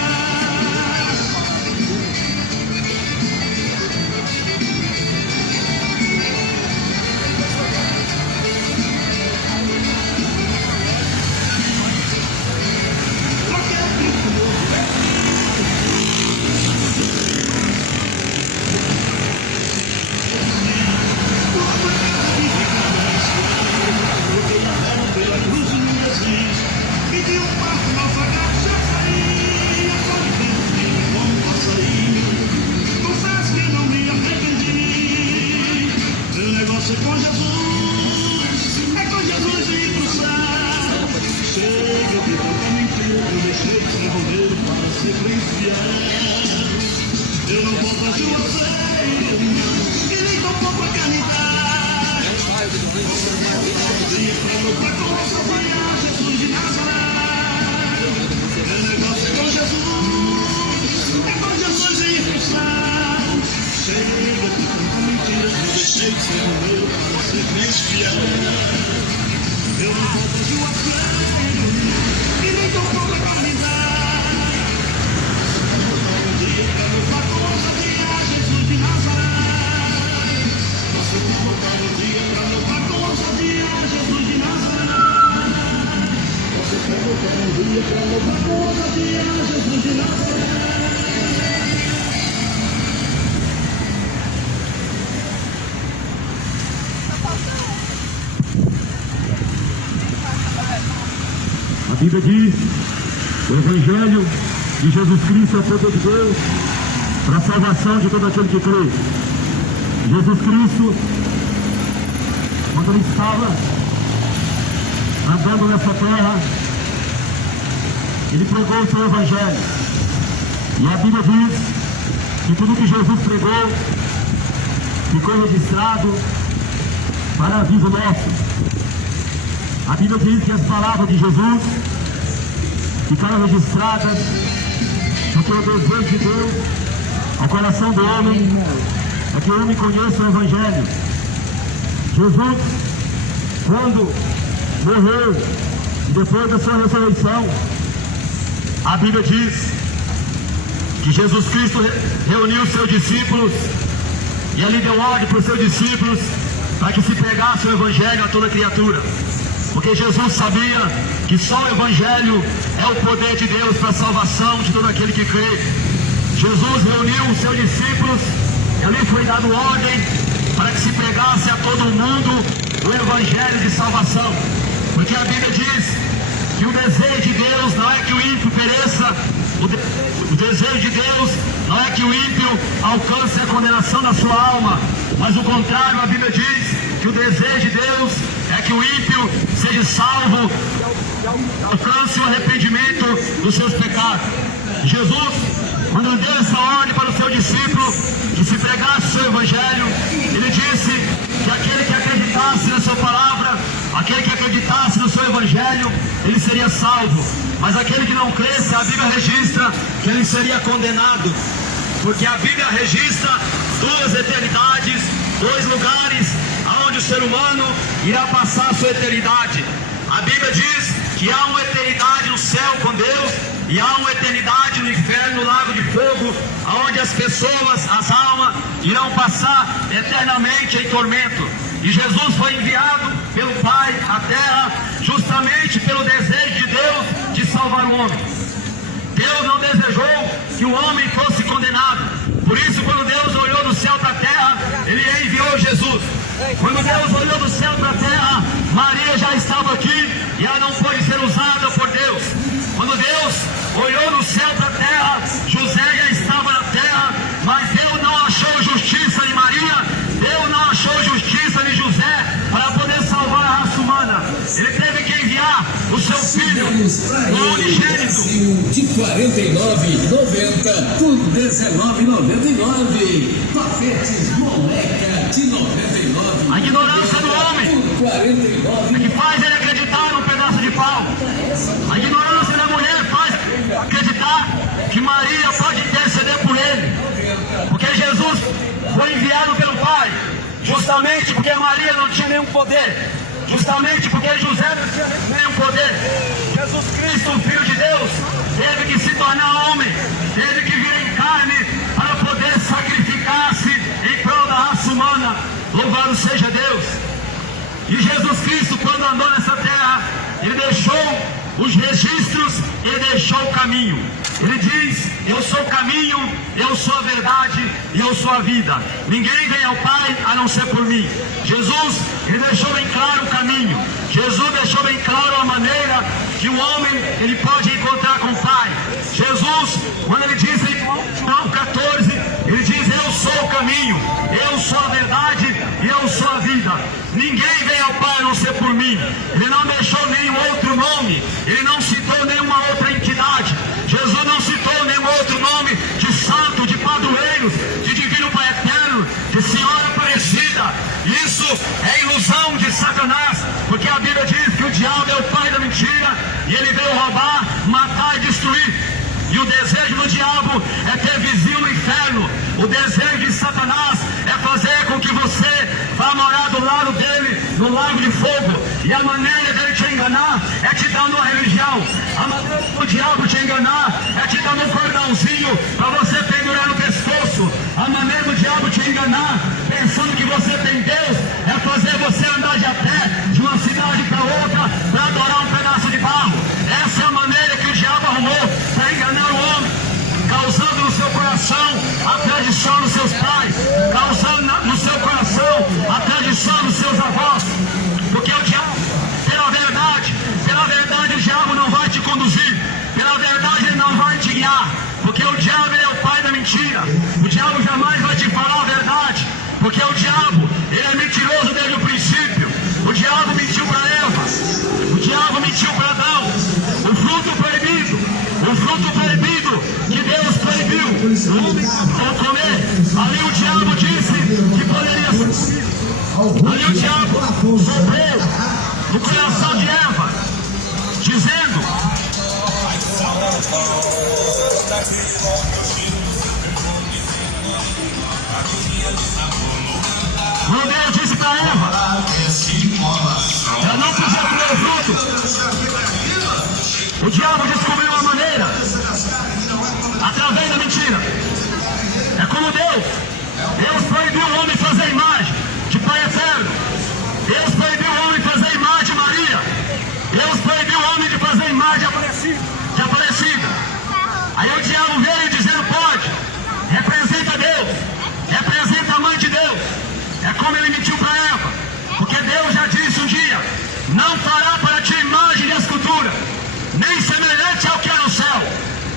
juazeiro, e nem tão pouco a caridade. Dia pra louvar com ousadia Jesus de Nazaré. Meu negócio é com Jesus, é com Jesus em função. Chega de tanta mentira, não deixei de ser o meu para ser crente fiel. Eu não vou pra juazeiro, e nem tão pouco a caridade. Dia pra louvar com ousadia Jesus de Nazaré. Você vai voltar um dia pra louvar com ousadia Jesus de Nazaré. Você vai voltar um dia pra louvar com ousadia Jesus de Nazaré. A Bíblia diz: o Evangelho de Jesus Cristo é o poder de Deus para a salvação de todo aquele que crê. Jesus Cristo, quando ele estava andando nessa terra, ele pregou o seu Evangelho. E a Bíblia diz que tudo que Jesus pregou ficou registrado para aviso nosso. A Bíblia diz que as palavras de Jesus ficaram registradas porque o desejo de Deus ao coração do homem é que o homem conheça o Evangelho. Jesus, quando morreu e depois da sua ressurreição, a Bíblia diz que Jesus Cristo reuniu os seus discípulos e ali deu ordem para os seus discípulos para que se pregasse o Evangelho a toda criatura. Porque Jesus sabia que só o Evangelho é o poder de Deus para a salvação de todo aquele que crê. Jesus reuniu os seus discípulos e ali foi dado ordem para que se pregasse a todo o mundo o Evangelho de salvação. Porque a Bíblia diz que o desejo de Deus não é que o ímpio pereça, o desejo de Deus não é que o ímpio alcance a condenação da sua alma, mas o contrário, a Bíblia diz que o desejo de Deus é que o ímpio seja salvo, alcance o arrependimento dos seus pecados. Jesus, quando deu essa ordem para o seu discípulo que se pregasse o seu Evangelho, ele disse que aquele que acreditasse na sua palavra, aquele que acreditasse no seu Evangelho, ele seria salvo. Mas aquele que não cresce, a Bíblia registra que ele seria condenado. Porque a Bíblia registra duas eternidades, dois lugares onde o ser humano irá passar a sua eternidade. A Bíblia diz que há uma eternidade no céu com Deus e há uma eternidade no inferno, no lago de fogo, onde as pessoas, as almas, irão passar eternamente em tormento. E Jesus foi enviado pelo Pai à terra justamente pelo desejo de Deus de salvar o homem. Deus não desejou que o homem fosse condenado. Por isso, quando Deus olhou do céu para a terra, Ele enviou Jesus. Quando Deus olhou do céu para a terra, Maria já estava aqui e ela não pôde ser usada por Deus. Quando Deus olhou do céu para a terra, José já estava na terra, mas Deus não achou justiça em Maria, Deus não achou justiça em José para poder salvar a raça humana. Ele teve que enviar o seu filho, o unigênito. De R$ 49,90 por R$ 19,99. Papetes moleca de R$ 99. A ignorância do homem Por R$ 49. é que faz ele acreditar num pedaço de pau. A ignorância da mulher faz acreditar que Maria pode interceder por ele. Porque Jesus foi enviado pelo Pai, justamente porque Maria não tinha nenhum poder, justamente porque José não tinha nenhum poder. Jesus Cristo, o Filho de Deus, teve que se tornar homem, teve que vir em carne para poder sacrificar-se em prol da raça humana. Louvado seja Deus! E Jesus Cristo, quando andou nessa terra, Ele deixou os registros, Ele deixou o caminho. Ele diz: eu sou o caminho, eu sou a verdade e eu sou a vida. Ninguém vem ao Pai a não ser por mim. Jesus, Ele deixou bem claro o caminho. Jesus deixou bem claro a maneira que o homem ele pode encontrar com o Pai. Jesus, quando Ele diz em João 14, Ele diz: eu sou o caminho, eu sou a verdade e eu sou a vida. Ninguém vem ao Pai a não ser por mim. Ele não deixou nenhum outro nome, Ele não citou nenhuma outra entidade. Jesus não citou nenhum outro nome de santo, de padroeiros, de a Bíblia diz que o diabo é o pai da mentira e ele veio roubar, matar e destruir. E o desejo do diabo é ter vizinho no inferno. O desejo de Satanás é fazer com que você vá morar do lado dele, no lago de fogo. E a maneira dele te enganar é te dando uma religião. A maneira do diabo te enganar é te dando um cordãozinho para você pendurar no pescoço. A maneira do diabo te enganar, pensando que você tem Deus, é fazer você andar de a pé de uma cidade para outra para adorar um pedaço de barro. Essa é a maneira que o diabo arrumou para enganar o homem, causando no seu coração a tradição dos seus pais, causando no seu coração a tradição dos seus avós. Porque o diabo, pela verdade o diabo não vai te conduzir, pela verdade ele não vai te guiar, porque o diabo ele é o pai da mentira. O diabo jamais vai te falar a verdade, porque o diabo ele é mentiroso desde o princípio. O diabo mentiu para Eva, o diabo mentiu para Adão. O fruto proibido que Deus proibiu ao comer, ali o diabo disse que poderia ser. Ali o diabo soprou no coração de Eva, dizendo: quando Deus disse para Eva, ela não podia comer o fruto. O diabo descobriu uma maneira, através da mentira. É como Deus proibiu o homem fazer imagem de Pai Eterno. Deus proibiu o homem fazer imagem de Maria. Deus proibiu o homem de fazer imagem de Aparecida. Aí o diabo veio dizendo: pode, representa Deus, representa a mãe de Deus. É como ele mentiu para Eva, porque Deus já disse um dia: não fará para ti imagem de escultura, nem semelhante ao que é no céu,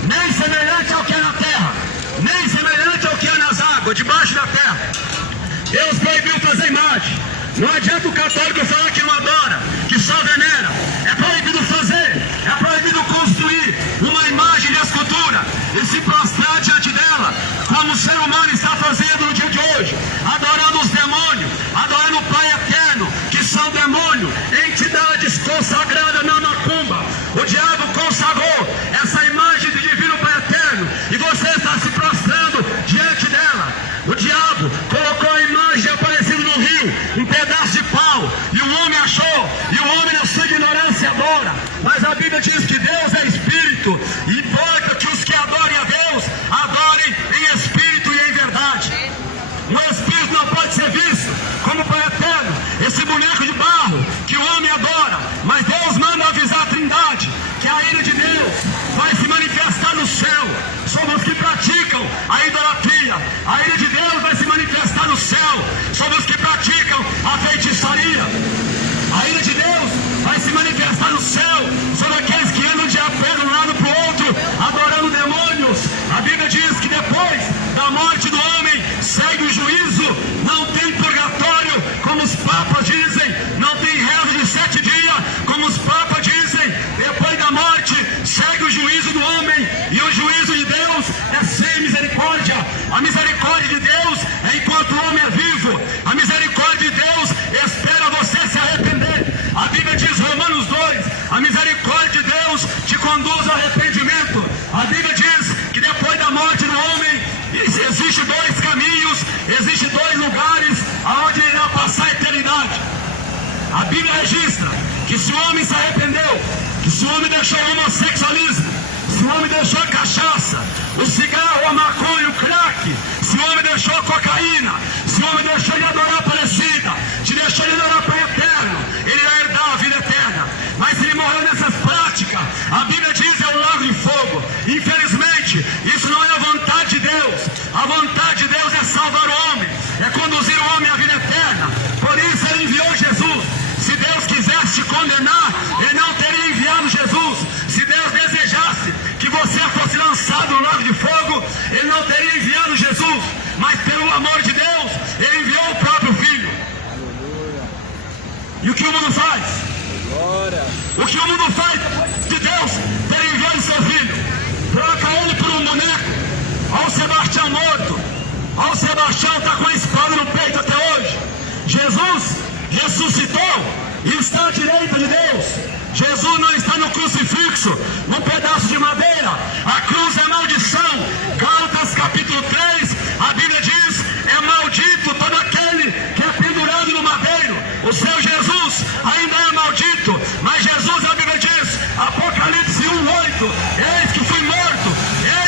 nem semelhante ao que é na terra, nem semelhante ao que é nas águas, debaixo da terra. Deus proibiu fazer imagem. Não adianta o católico falar que não adora, que só venera. É proibido fazer, é proibido construir uma imagem de escultura e se prostrar diante dela, como o ser humano está fazendo no dia de hoje, adorando os demônios, adorando o Pai Eterno, que são demônios, entidades consagradas na macumba. O diabo consagrou essa imagem de divino Pai Eterno e você está se prostrando diante dela. O diabo colocou a imagem de Aparecido no rio, um pedaço de pau, e o homem achou, e o homem na sua ignorância adora. Mas a Bíblia diz que Deus é Espírito, e importa que os que adorem a Deus, adorem em Espírito e em verdade. O Espírito não pode ser visto como Pai Eterno, esse boneco de barro que o homem adora, mas Deus manda avisar a Trindade que a ira de Deus vai se manifestar no céu sobre os que praticam a idolatria. A ira de Deus vai se manifestar no céu sobre os que praticam a feitiçaria. A ira de Deus vai se manifestar no céu sobre aqueles que andam de a pé de um lado para o outro, adorando demônios. A Bíblia diz que depois da morte do homem segue o juízo. Não tem purgatório, como os papas dizem. Não tem rezo de 7 dias, como os papas dizem. Depois da morte segue o juízo do homem, e o juízo de Deus é sem misericórdia. A misericórdia de Deus é enquanto o homem é vivo. A misericórdia de Deus espera você se arrepender. A Bíblia diz, Romanos 2, a misericórdia de Deus te conduz ao arrependimento. A Bíblia diz que depois da morte do homem existe 2 caminhos, existe 2 lugares aonde ele irá passar a eternidade. A Bíblia registra que se o homem se arrependeu, que se o homem deixou o homossexualismo, se o homem deixou a cachaça, o cigarro, a maconha, o crack, se o homem deixou a cocaína, se o homem deixou de adorar a Aparecida, se deixou de adorar o Pai Eterno, ele vai herdar a vida eterna. Mas se ele morreu nessas práticas, a Bíblia diz é o lago de fogo. Infelizmente, isso não é a vontade de Deus. A vontade de Deus é salvar o homem, é conduzir o homem à vida eterna. Por isso ele enviou Jesus. Se Deus quisesse te condenar, ele não teria enviado Jesus. Se Deus desejasse que você fosse lançado no lago de fogo, ele não teria enviado Jesus. Mas pelo amor de Deus, ele enviou o próprio Filho. E o que o mundo faz? O que o mundo faz de Deus ter enviado seu Filho? Troca ele por um boneco. Olha o Sebastião morto. Olha o Sebastião está com a espada no peito até hoje. Jesus ressuscitou e está à direita de Deus. Jesus não está no crucifixo, num pedaço de madeira. A cruz é maldição. Gálatas capítulo 3, a Bíblia diz: é maldito todo aquele que é pendurado no madeiro. O seu Jesus ainda é maldito, mas Jesus, a Bíblia diz, Apocalipse 1:8, eis que fui morto,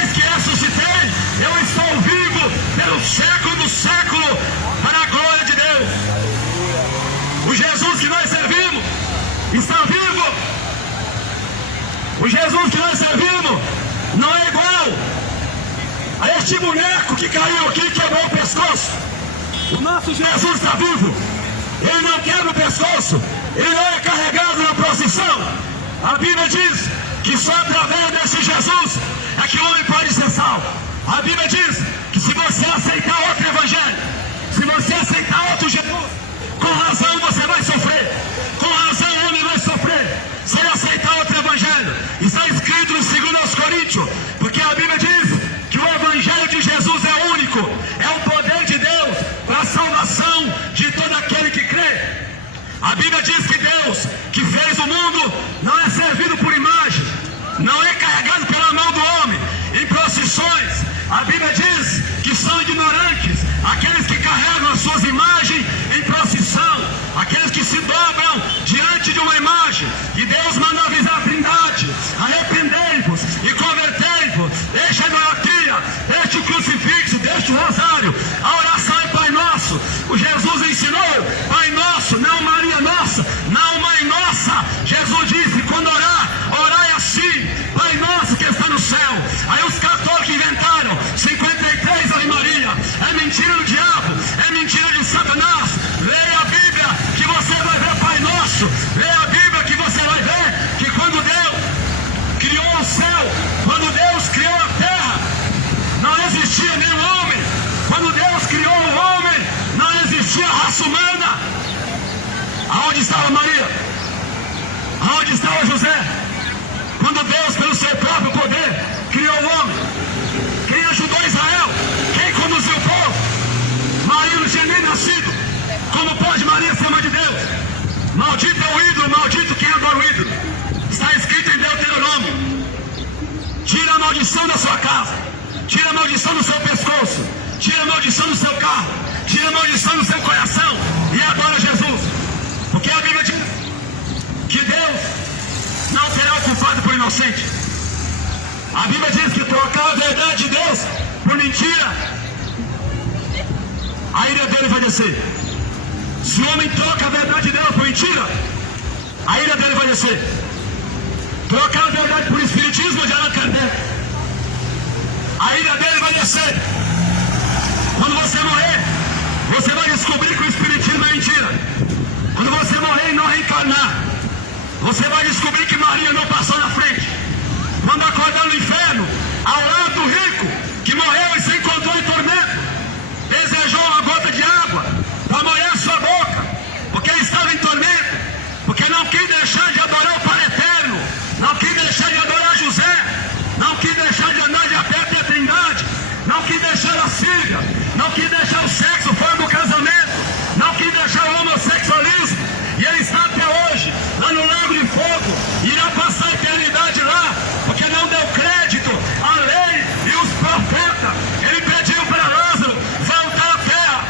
eis que ressuscitei, eu estou vivo pelo século do século, para a glória de Deus. O Jesus que nós servimos está vivo. O Jesus que nós servimos não é igual a este boneco que caiu aqui e quebrou o pescoço. O nosso Jesus está vivo. Ele não quebra o pescoço. Ele não é carregado na procissão. A Bíblia diz que só através desse Jesus é que o homem pode ser salvo. A Bíblia diz que se você aceitar outro evangelho, se você aceitar outro Jesus, com razão você vai sofrer. Com razão o homem vai sofrer. Se ele aceitar outro evangelho, está escrito no 2 Coríntios, porque a Bíblia diz que o evangelho de Jesus é único, é o poder de Deus para a salvação de todo aquele que crê. A Bíblia diz que Deus, que fez o mundo, não é servido por imagem, não é carregado pela mão do homem em procissões. A Bíblia diz que são ignorantes aqueles que carregam as suas imagens em procissão, aqueles que se dobram diante de uma imagem. E Deus manda avisar a Trindade: arrependei-vos e convertei-vos, deixe a idolatria, deixe o crucifixo, deixe o rosário. A oração é Pai Nosso. O Jesus ensinou Pai Nosso, não Maria Nossa, não Mãe Nossa. Jesus disse: quando orar, orai assim: Pai Nosso que está no céu. Aí os católicos inventaram 53 Ave Maria. É mentira do diabo, é mentira de Satanás. Leia a Bíblia que você vai ver Pai Nosso. Leia a Bíblia que você vai ver que quando Deus criou o céu, quando Deus criou a terra, não existia nenhum homem. Quando Deus criou o homem, não existia raça humana. Aonde estava Maria? Aonde estava José? Quando Deus, pelo seu próprio poder, criou o homem, quem ajudou Israel? Quem conduziu o povo? Maria não tinha nem nascido. Como pode Maria ser mãe de Deus? Maldito é o ídolo, maldito quem adora o ídolo. Está escrito em Deuteronômio: tira a maldição da sua casa, tira a maldição do seu pescoço, tira a maldição do seu carro, tira a maldição do seu coração e adora Jesus. Porque a Bíblia diz que Deus não terá o culpado por inocente. A Bíblia diz que trocar a verdade de Deus por mentira, a ira dele vai descer. Se o homem troca a verdade de Deus por mentira, a ira dele vai descer. Trocar a verdade por espiritismo de Allan Kardec, a ira dele vai descer. Quando você morrer, você vai descobrir que o espiritismo é mentira. Quando você morrer e não reencarnar, você vai descobrir que Maria não passou na frente. Quando acordar no inferno, ao lado do rico que morreu e se encontrou em tormento, desejou uma gota de água para molhar sua boca, porque ele estava em tormento, porque não quis deixar de adorar o Pai Eterno, não quis deixar de adorar José, não quis deixar de andar de a pé até a Trindade, não quis deixar a síria, não quis deixar o sexo fora do casamento, não quis deixar o homossexualismo, e ele está até hoje lá no Lago de Fogo, irá passar a eternidade lá, porque não deu crédito à lei e os profetas. Ele pediu para Lázaro voltar à terra,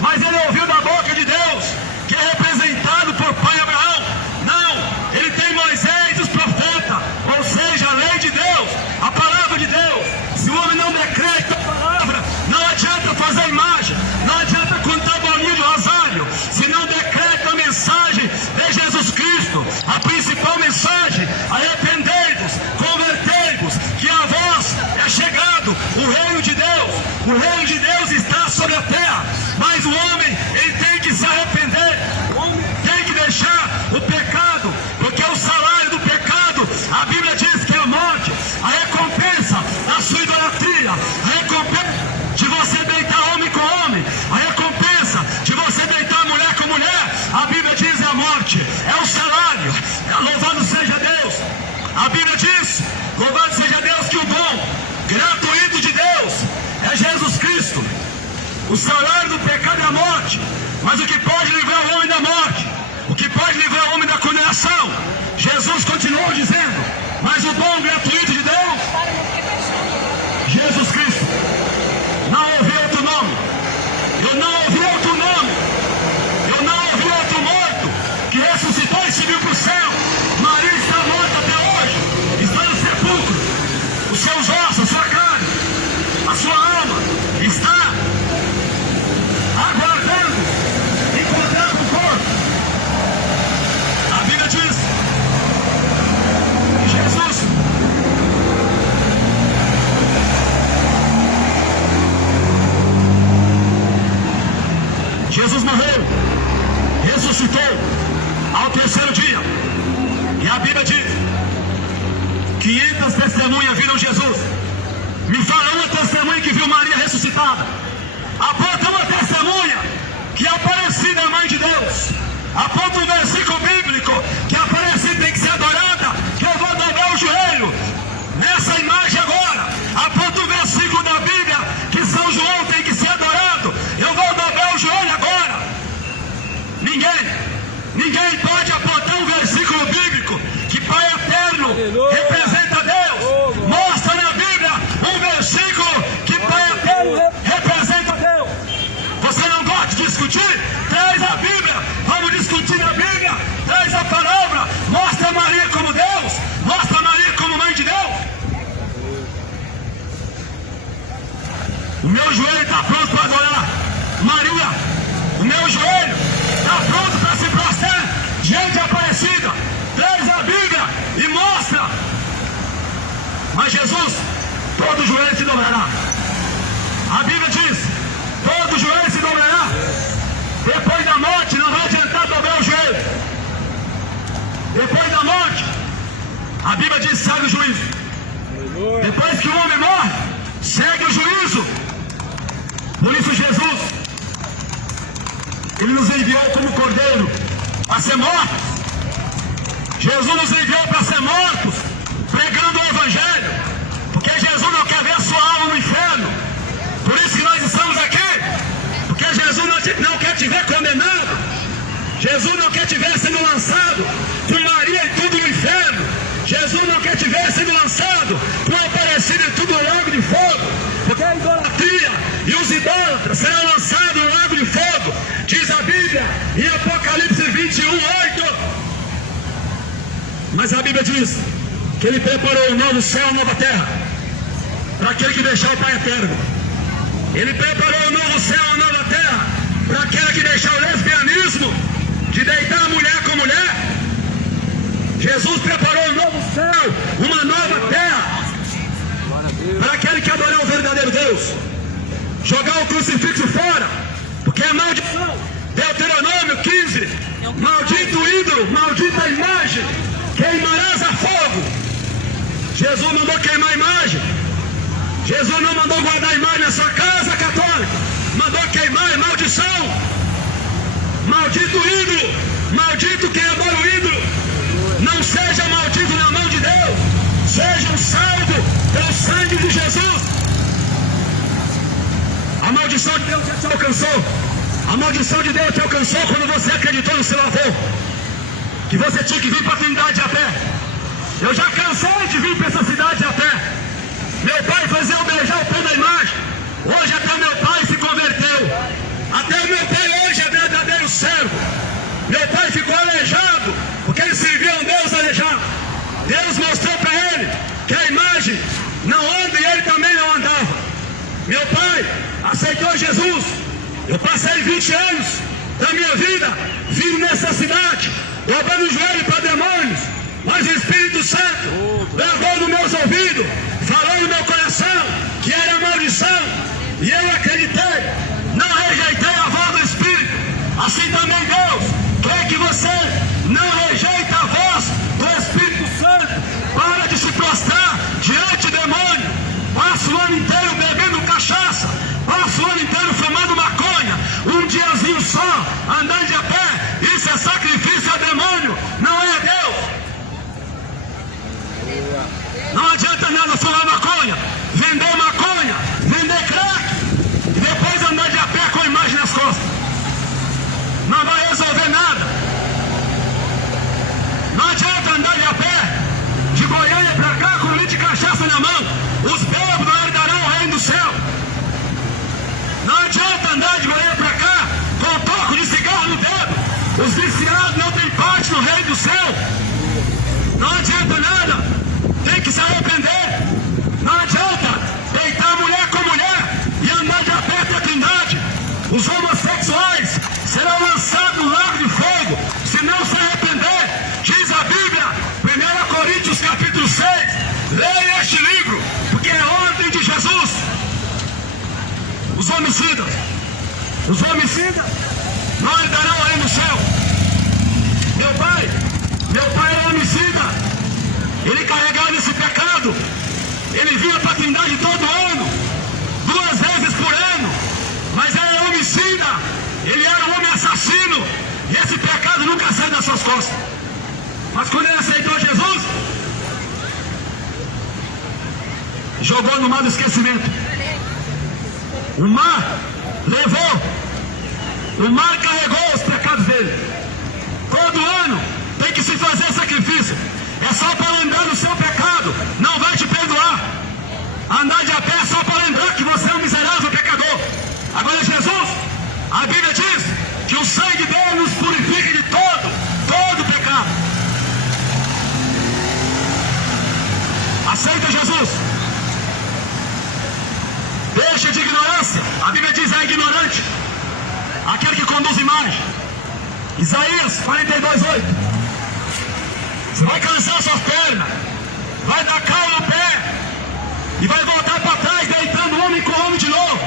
mas ele ouviu da boca de Deus, que é representado por pai Abraão: não, ele tem Moisés e os profetas, ou seja, a lei de Deus, a palavra de Deus. Se o homem não der crédito à palavra, não adianta fazer imagem, não adianta contar o bolinho do rosário. Se não der crédito à mensagem de Jesus Cristo, a principal mensagem: arrependei-vos, convertei-vos, que a vós é chegado o reino de Deus. O reino de Deus está sobre a terra, mas o homem, ele tem que se arrepender, o homem tem que deixar o pecado, porque o salário do pecado, a Bíblia diz que é a morte. A recompensa da sua idolatria, a recompensa de você deitar homem com homem, a recompensa de você deitar mulher com mulher, a Bíblia diz é a morte, é o salário. Louvado seja Deus. A Bíblia diz, louvado seja Deus, que o dom gratuito de Deus é Jesus Cristo. O salário do pecado é a morte, mas o que pode livrar o homem da morte, O que pode livrar o homem da condenação? Jesus continuou dizendo, mas o dom gratuito de Deus, Jesus Cristo. Não ouvi outro nome. Eu não ouvi outro nome. Eu não ouvi outro morto que ressuscitou e subiu para o céu. Maria está morta até hoje. Está no sepulcro. Os seus ossos, a sua carne, a sua alma está aguardando encontrar o corpo. A Bíblia diz que Jesus morreu, ressuscitou ao terceiro dia. E a Bíblia diz: 500 testemunhas viram Jesus. Me fala uma testemunha que viu Maria ressuscitada. Aponta uma testemunha que Aparecida é a mãe de Deus. Aponta um versículo bíblico que Aparecida tem que ser adorada, que eu vou dobrar o joelho nessa imagem agora. Aponta um versículo da Bíblia que São João tem que ser adorado, eu vou dobrar o joelho agora. Ninguém pode apontar um versículo bíblico que Pai Eterno representa Deus. Mostra na Bíblia um versículo que Pai Eterno representa Deus. Você não gosta de discutir? Traz a Bíblia, vamos discutir a Bíblia. Traz a palavra, mostra Maria como Deus, mostra Maria como mãe de Deus. O meu joelho está pronto para adorar Maria. O meu joelho está pronto para se prostrar diante de Aparecida. Traz a Bíblia e mostra. Mas Jesus, todo joelho se dobrará. A Bíblia diz: todo joelho se dobrará. Depois da morte não vai adiantar dobrar o joelho. Depois da morte, a Bíblia diz: segue o juízo. Depois que o homem morre, segue o juízo. Por isso Jesus, Ele nos enviou como cordeiro para ser mortos. Jesus nos enviou para ser mortos, pregando o Evangelho, porque Jesus não quer ver a sua alma no inferno. Por isso que nós estamos aqui, porque Jesus não quer te ver condenado. Jesus não quer te ver sendo lançado com Maria e tudo no inferno. Jesus não quer te ver sendo lançado com Aparecida e tudo no lago de fogo, porque a idolatria e os idólatras serão lançados no lago de fogo, diz a Bíblia em Apocalipse 21:8. Mas a Bíblia diz que Ele preparou um novo céu e uma nova terra para aquele que deixar o Pai Eterno. Ele preparou um novo céu e uma nova terra para aquele que deixar o lesbianismo, de deitar a mulher com mulher. Jesus preparou um novo céu, uma nova terra para aquele que adorar o verdadeiro Deus. Jogar o crucifixo fora, porque é maldição. Deuteronômio 15: maldito ídolo, maldita imagem, queimarás a fogo. Jesus mandou queimar a imagem. Jesus não mandou guardar a imagem na sua casa, católica. Mandou queimar, é maldição. Maldito ídolo, maldito quem adora o ídolo. Não seja maldito na mão de Deus, seja um salvo pelo sangue de Jesus. A maldição de Deus já te alcançou. A maldição de Deus te alcançou quando você acreditou no seu avô, que você tinha que vir para a Trindade a pé. Eu já cansei de vir para essa cidade a pé. Meu pai fazia eu beijar o pé da imagem. Hoje até meu pai se converteu. Até meu pai hoje é verdadeiro servo. Meu pai ficou aleijado, porque ele servia a um Deus aleijado. Deus mostrou para ele que a imagem não anda e ele também não andava. Meu pai aceitou Jesus. Eu passei 20 anos da minha vida vindo nessa cidade, dobrando o joelho para demônios, mas o Espírito Santo gravou nos meus ouvidos, falou no meu coração que era maldição, e eu acreditei, não rejeitei a voz do Espírito. Assim também Deus quer que você não rejeite a voz do Espírito Santo. Para de se prostrar diante do demônio. Passa o ano inteiro bebendo cachaça, passa o ano inteiro fumando maconha, um diazinho só andando de a pé. Isso é sacrifício a demônio, não é Deus. Não adianta nada fumar maconha, vender crack e depois andar de a pé com a imagem nas costas. Não vai resolver nada. parte no reino do céu. Não adianta nada, tem que se arrepender. Não adianta deitar mulher com mulher e andar de a pé até a Trindade. Os homossexuais serão lançados no lago de fogo se não se arrepender. Diz a Bíblia, 1 Coríntios capítulo 6, leia este livro, porque é ordem de Jesus. Os homicidas não herdarão o reino do céu. Meu pai era homicida, ele carregava esse pecado, ele vinha para a Trindade todo ano, 2 vezes por ano, mas ele era homicida, ele era um homem assassino, e esse pecado nunca sai das suas costas. Mas quando ele aceitou Jesus, jogou no mar do esquecimento. O mar levou, o mar carregou os pecados dele. Todo ano tem que se fazer sacrifício. É só para lembrar do seu pecado, não vai te perdoar. Andar de a pé é só para lembrar que você é um miserável pecador. Agora Jesus, a Bíblia diz que o sangue dele nos purifica de todo pecado. Aceita Jesus. Deixa de ignorância. A Bíblia diz é ignorante aquele que conduz imagem. Isaías 42:8. Você vai cansar suas pernas, vai dar cal no pé e vai voltar para trás deitando homem com homem de novo.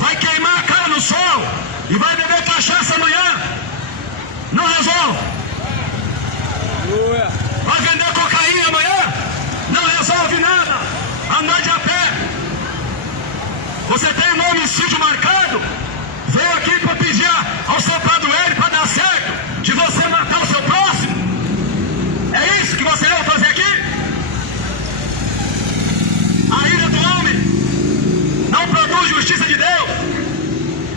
Vai queimar a cara no sol e vai beber cachaça amanhã. Não resolve. Vai vender cocaína amanhã. Não resolve nada. Andar de a pé. Você tem um homicídio marcado, veio aqui para pedir ao seu padroeiro para dar certo, de você matar o seu próximo. É isso que você vai fazer aqui? A ira do homem não produz justiça de Deus.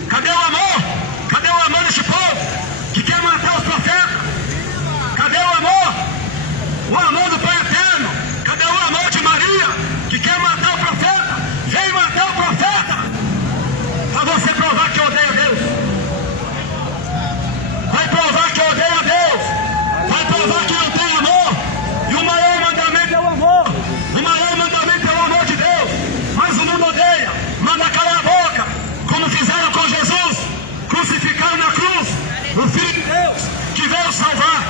Cadê o amor? Cadê o amor deste povo que quer matar os profetas? Cadê o amor? O amor do Pai Eterno. Cadê o amor de Maria que quer matar o profeta? Vem matar o profeta para você provar que odeia Deus. Vai provar que odeia Deus. Vai provar que não tem amor. E o maior mandamento é o amor. O maior mandamento é o amor de Deus. Mas o mundo odeia. Manda calar a boca. Como fizeram com Jesus. Crucificaram na cruz o Filho de Deus que veio salvar.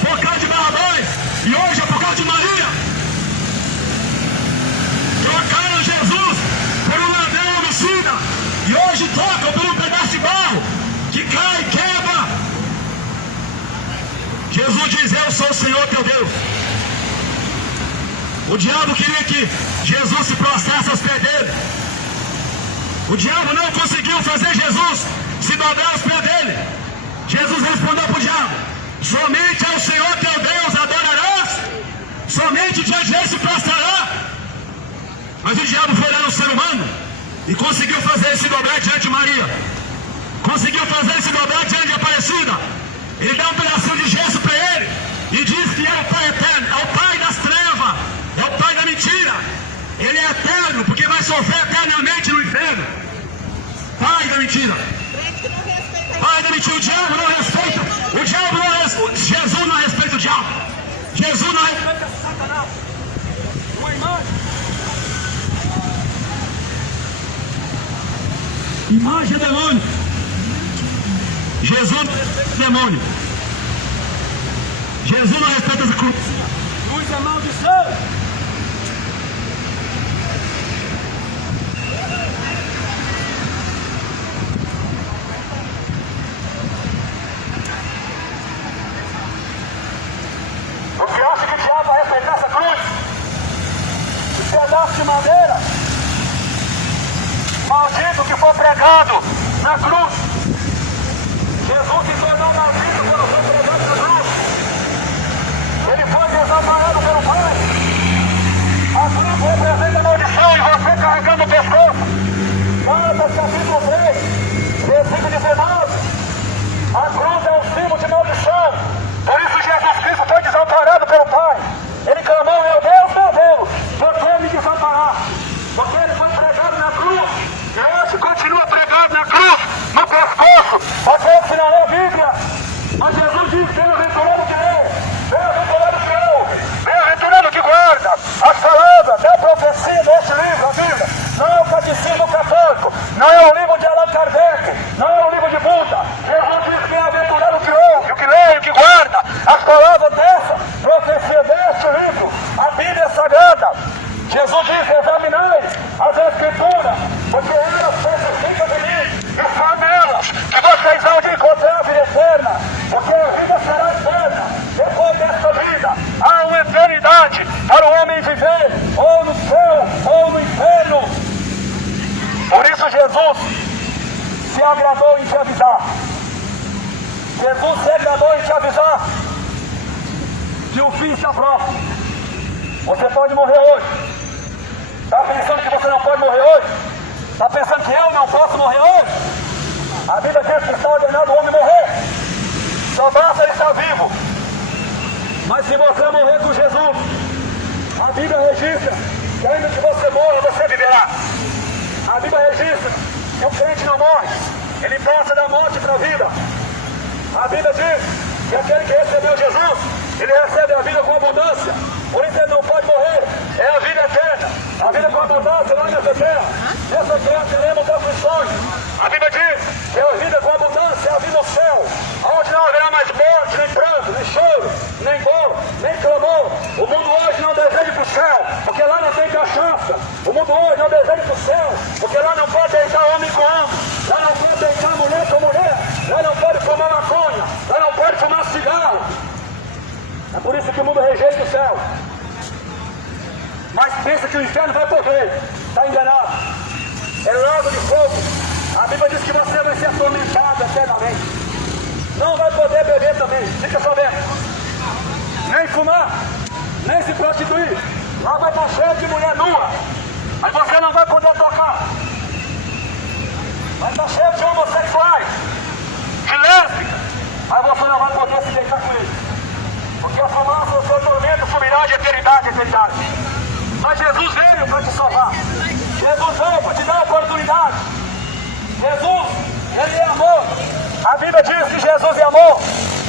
Por causa de Barrabás. E hoje é por causa de Maria. Trocaram Jesus por um ladrão homicida. E hoje tocam por um pedaço de barro que cai e quebra. Jesus diz, eu sou o Senhor teu Deus. O diabo queria que Jesus se prostrasse aos pés dele. O diabo não conseguiu fazer Jesus se dobrar aos pés dele. Jesus respondeu para o diabo, somente ao Senhor teu Deus adorarás, somente diante dele se prostrará. Mas o diabo foi lá no ser humano e conseguiu fazer ele se dobrar diante de Maria. Conseguiu fazer ele se dobrar diante de Aparecida. Ele dá um pedacinho de gesso para ele e diz que é o Pai eterno, é o Pai das trevas, é o Pai da mentira. Ele é eterno porque vai sofrer eternamente no inferno. Pai da mentira. Pai da mentira. O diabo não respeita. O diabo não respeita. Jesus não respeita o diabo. Jesus não respeita Satanás. Uma imagem. Imagem é demônio. Jesus não respeita demônio. Jesus não respeita essa cruz. Luz é maldição. Você acha que o diabo vai respeitar essa cruz? Esse pedaço de madeira maldito que foi pregado na cruz. Jesus se tornou maldito quando foi pregado na cruz. Ele foi desamparado pelo Pai. A cruz representa a maldição e você carregando o pescoço. Gálatas capítulo 3, versículo 19. A cruz é um símbolo de maldição. Por isso Jesus Cristo foi desamparado pelo Pai. Ele clamou, meu Deus, por que me desamparar? Porque ele foi pregado na cruz. E hoje continua pregado na cruz, no pescoço. Até o final da Bíblia. Mas Jesus não é o livro de Allan Kardec, não é o livro de Buda. Jesus diz que é aventurado o que ouve, o que lê, o que guarda as palavras dessa profecia deste livro, a Bíblia Sagrada. Jesus diz: examinai as Escrituras, porque elas testificam de mim, e só nelas que vocês vão de encontrar a vida eterna, porque a vida será eterna. Depois desta vida, há uma eternidade para o homem viver, ou no céu, ou no inferno. Por isso Jesus se agradou em te avisar. Jesus se agradou em te avisar que o fim está próximo. Você pode morrer hoje. Está pensando que você não pode morrer hoje? Está pensando que eu não posso morrer hoje? A Bíblia diz que está ordenado o homem morrer. Só basta ele estar vivo. Mas se você morrer com Jesus, a Bíblia registra que ainda que você morra, você viverá. A Bíblia registra que o crente não morre, ele passa da morte para a vida. A Bíblia diz que aquele que recebeu Jesus, ele recebe a vida com abundância. Por isso ele não pode morrer, é a vida eterna. A vida com abundância lá nessa terra. Nessa terra teremos aflições. A Bíblia diz que a vida com abundância é a vida no céu, onde não haverá mais morte, nem pranto, nem choro, nem dor, nem clamor. O mundo hoje não deseja ir para o céu, porque lá não tem cachaça. O mundo hoje não deseja ir para o céu, porque lá não pode deitar homem com homem, lá não pode deitar mulher com mulher, lá não pode fumar maconha, lá não pode fumar cigarro. É por isso que o mundo rejeita o céu. Mas pensa que o inferno vai poder. Está enganado. É lago de fogo. A Bíblia diz que você vai ser atormentado eternamente. Não vai poder beber também. Fica sabendo. Nem fumar, nem se prostituir. Lá vai estar cheio de mulher nua. Mas você não vai poder tocar. Vai estar cheio de homossexuais, de lésbicas. Mas você não vai poder se deitar com eles. Porque a fumaça do seu tormento subirá de eternidade em eternidade. Mas Jesus veio para te salvar. Jesus veio para te dar a oportunidade. Jesus, ele é amor. A Bíblia diz que Jesus é amor.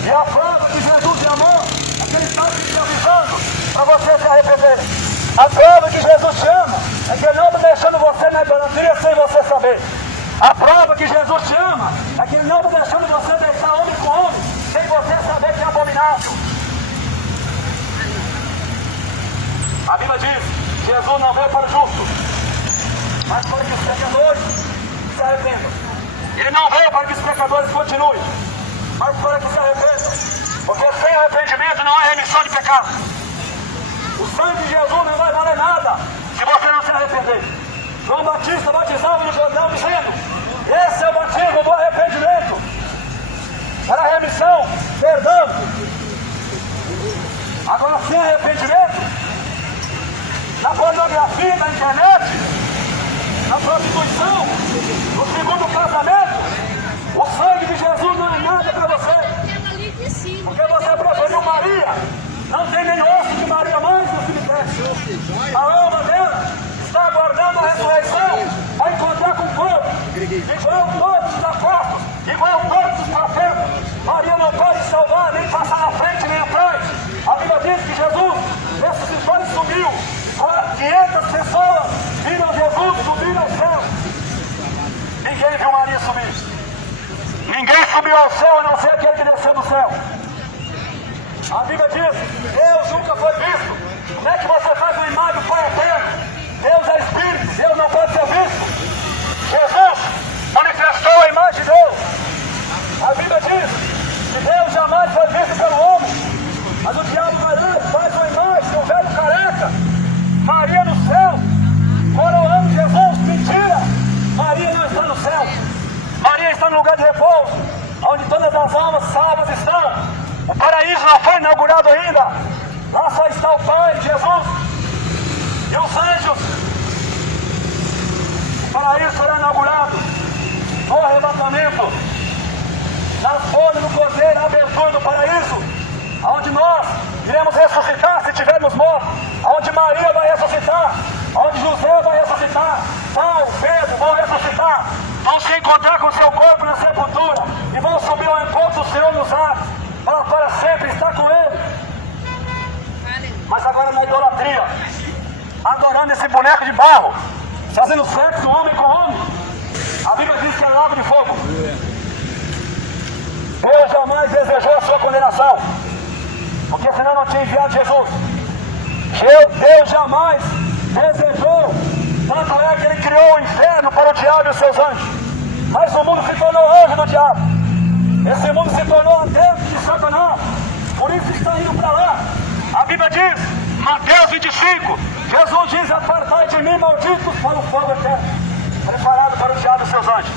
E a prova que Jesus é amor é que ele está te avisando para você se arrepender. A prova que Jesus te ama é que ele não está deixando você na idolatria sem você saber. A prova que Jesus te ama é que ele não está deixando você deitar homem com homem sem você saber que é abominável. A Bíblia diz: Jesus não veio para o justo, mas para que os pecadores se arrependam. Ele não veio para que os pecadores continuem, mas para que se arrependam. Porque sem arrependimento não há remissão de pecado. O sangue de Jesus não vai valer nada se você não se arrepender. João Batista batizava no Jordão dizendo: esse é o batismo do arrependimento, para remissão, perdão. Agora, sem arrependimento, na pornografia, na internet, na prostituição, no segundo casamento, o sangue de Jesus não é nada para você. Porque você preferiu Maria. Não tem nem osso de Maria mais no cemitério. A alma dela está aguardando a ressurreição para encontrar com o corpo, igual todos os apóstolos, igual todos os profetas. Maria não pode salvar, nem passar na frente, nem atrás. A Bíblia diz que Jesus ressuscitou e subiu. 500 pessoas viram Jesus subir ao céu. Ninguém viu Maria subir. Ninguém subiu ao céu a não ser aquele que desceu do céu. A Bíblia diz: Deus nunca foi visto. Como é que você faz uma imagem do Pai eterno? Deus é Espírito, Deus não pode ser visto. Jesus manifestou a imagem de Deus. A Bíblia diz que Deus jamais foi visto pelo homem. Mas o diabo vai lá e faz uma imagem de um velho careca. Maria no céu, coroando Jesus. Mentira! Maria não está no céu. Maria está no lugar de repouso, onde todas as almas salvas estão. O paraíso não foi inaugurado ainda. Lá só está o Pai, Jesus e os anjos. O paraíso será inaugurado no arrebatamento, nas bodas do Cordeiro, a abertura do paraíso, onde nós iremos ressuscitar se tivermos morto, onde Maria vai ressuscitar, onde José vai ressuscitar, Paulo, Pedro vão ressuscitar, vão se encontrar com seu corpo na sepultura e vão subir ao encontro do Senhor nos ares, para sempre estar com Ele. Mas agora na para o diabo e os seus anjos. Mas o mundo se tornou anjo do diabo. Esse mundo se tornou atento de Satanás. Por isso está indo para lá. A Bíblia diz, Mateus 25, Jesus diz, apartai de mim, malditos, para o fogo eterno, preparado para o diabo e seus anjos.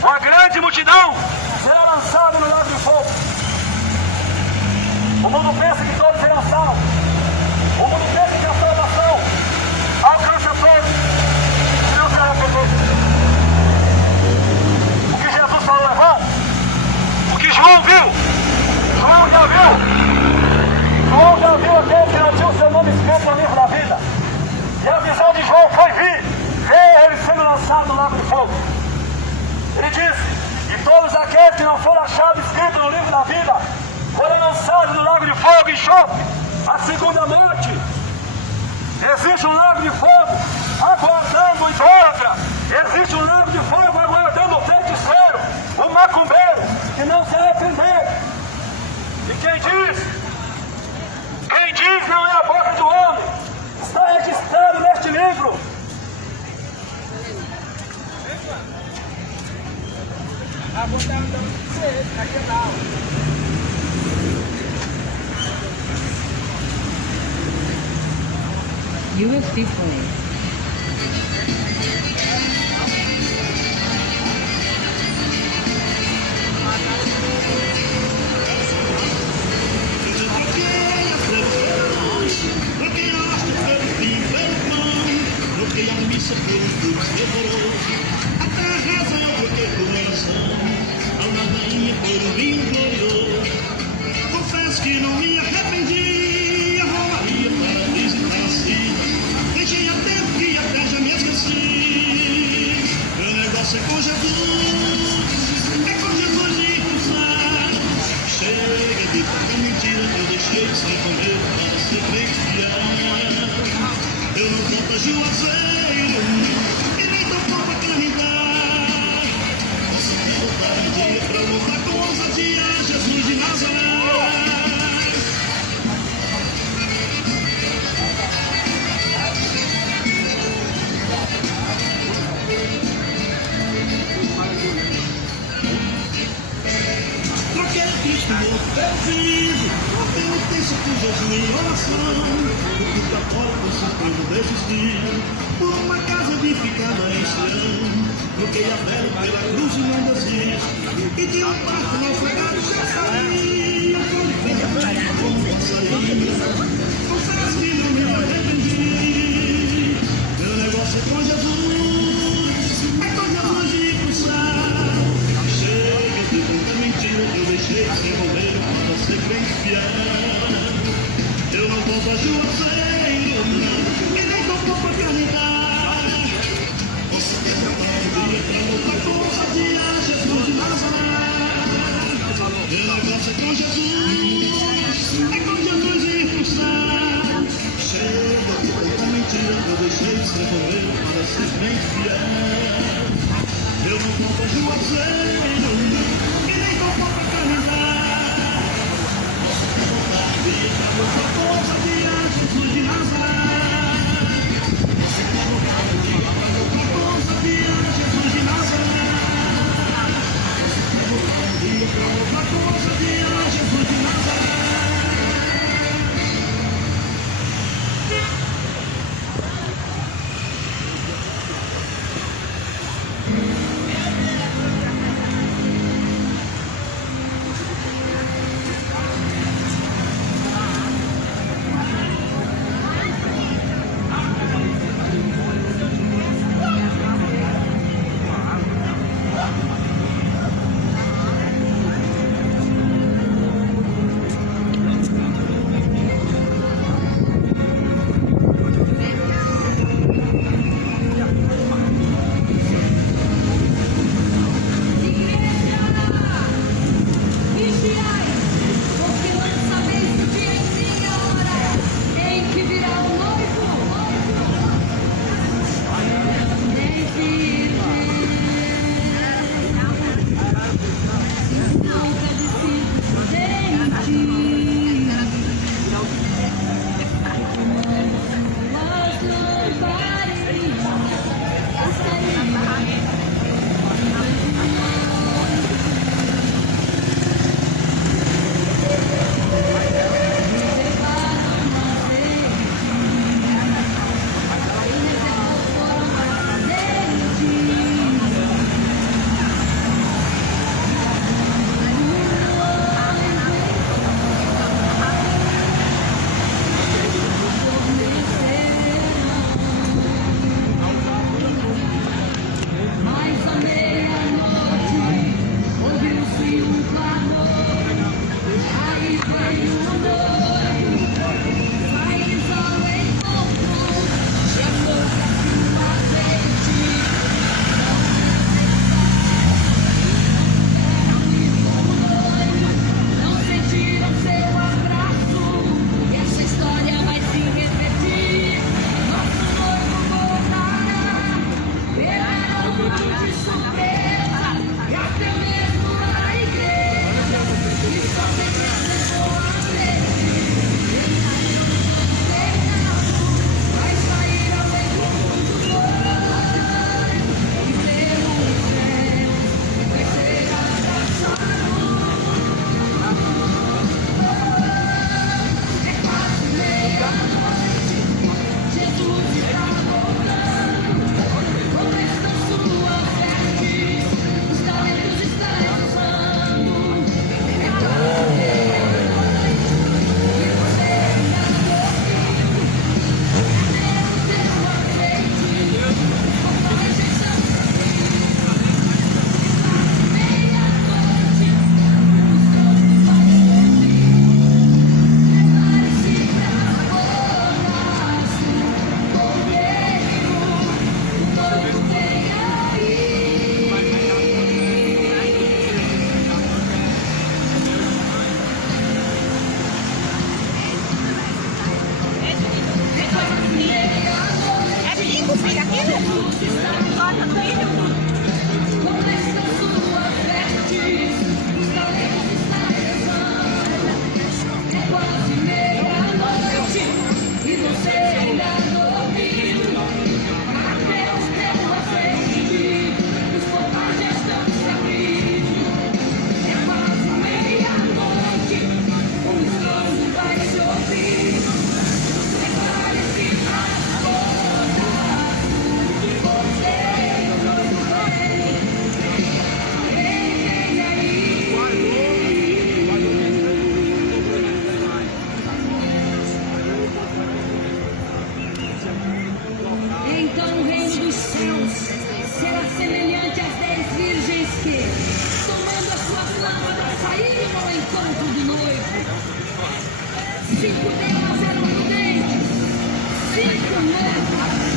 Uma grande multidão será lançada no lago de fogo. O mundo pensa que todos serão salvos. O mundo pensa que a salvação alcança todos. E não será perdido. O que Jesus falou é bom. O que João viu. João já viu. João já viu aquele que não tinha o seu nome escrito no livro da vida. E a visão de João foi ver ele sendo lançado no lago de fogo. Ele disse, e todos aqueles que não foram achados escritos no livro da vida foram lançados no lago de fogo e enxofre, a segunda morte. Existe um lago de fogo aguardando o idólatra. Existe um lago de fogo aguardando o feiticeiro, o macumbeiro, que não se arrepender. E quem diz não é a boca do homem, está registrado neste livro. USB play. Troquei a missa pelo Deus devorou. Até a reza eu troquei por oração. A ladainha pelo vinho glorioso. Confesso que não me arrependi. A romaria para visitar a si. Deixei a tempo e até já me esqueci. Meu negócio é com Jesus. É com Jesus de cruzar. Chega de tanta mentira que eu deixei de ser com Deus para ser bem fiel. Eu não vou pra Juazeiro e nem tocou pra caridade. Consegui voltar um dia pra louvar com ousadia Jesus de Nazaré. Troquei Cristo morto pelo vivo, a penitência por Jesus em oração. O culto católico supremo desistir, por uma casa edificada em Sião. Troquei a vela pela cruz e não desisto, e de um barco naufragado já saí. Eu fui feito como passarinho, confesso que não me arrependi. Meu negócio é com Jesus, é com Jesus de cruzar. Chega de tanta mentira que eu deixei de ser roleiro para ser bem fiel. Eu não vou pra Juazeiro, não, e nem tocou pra caridade. Consegui voltar um dia pra lutar com ousadia Jesus de Nazaré. 5 delas eram prudentes, 5 não.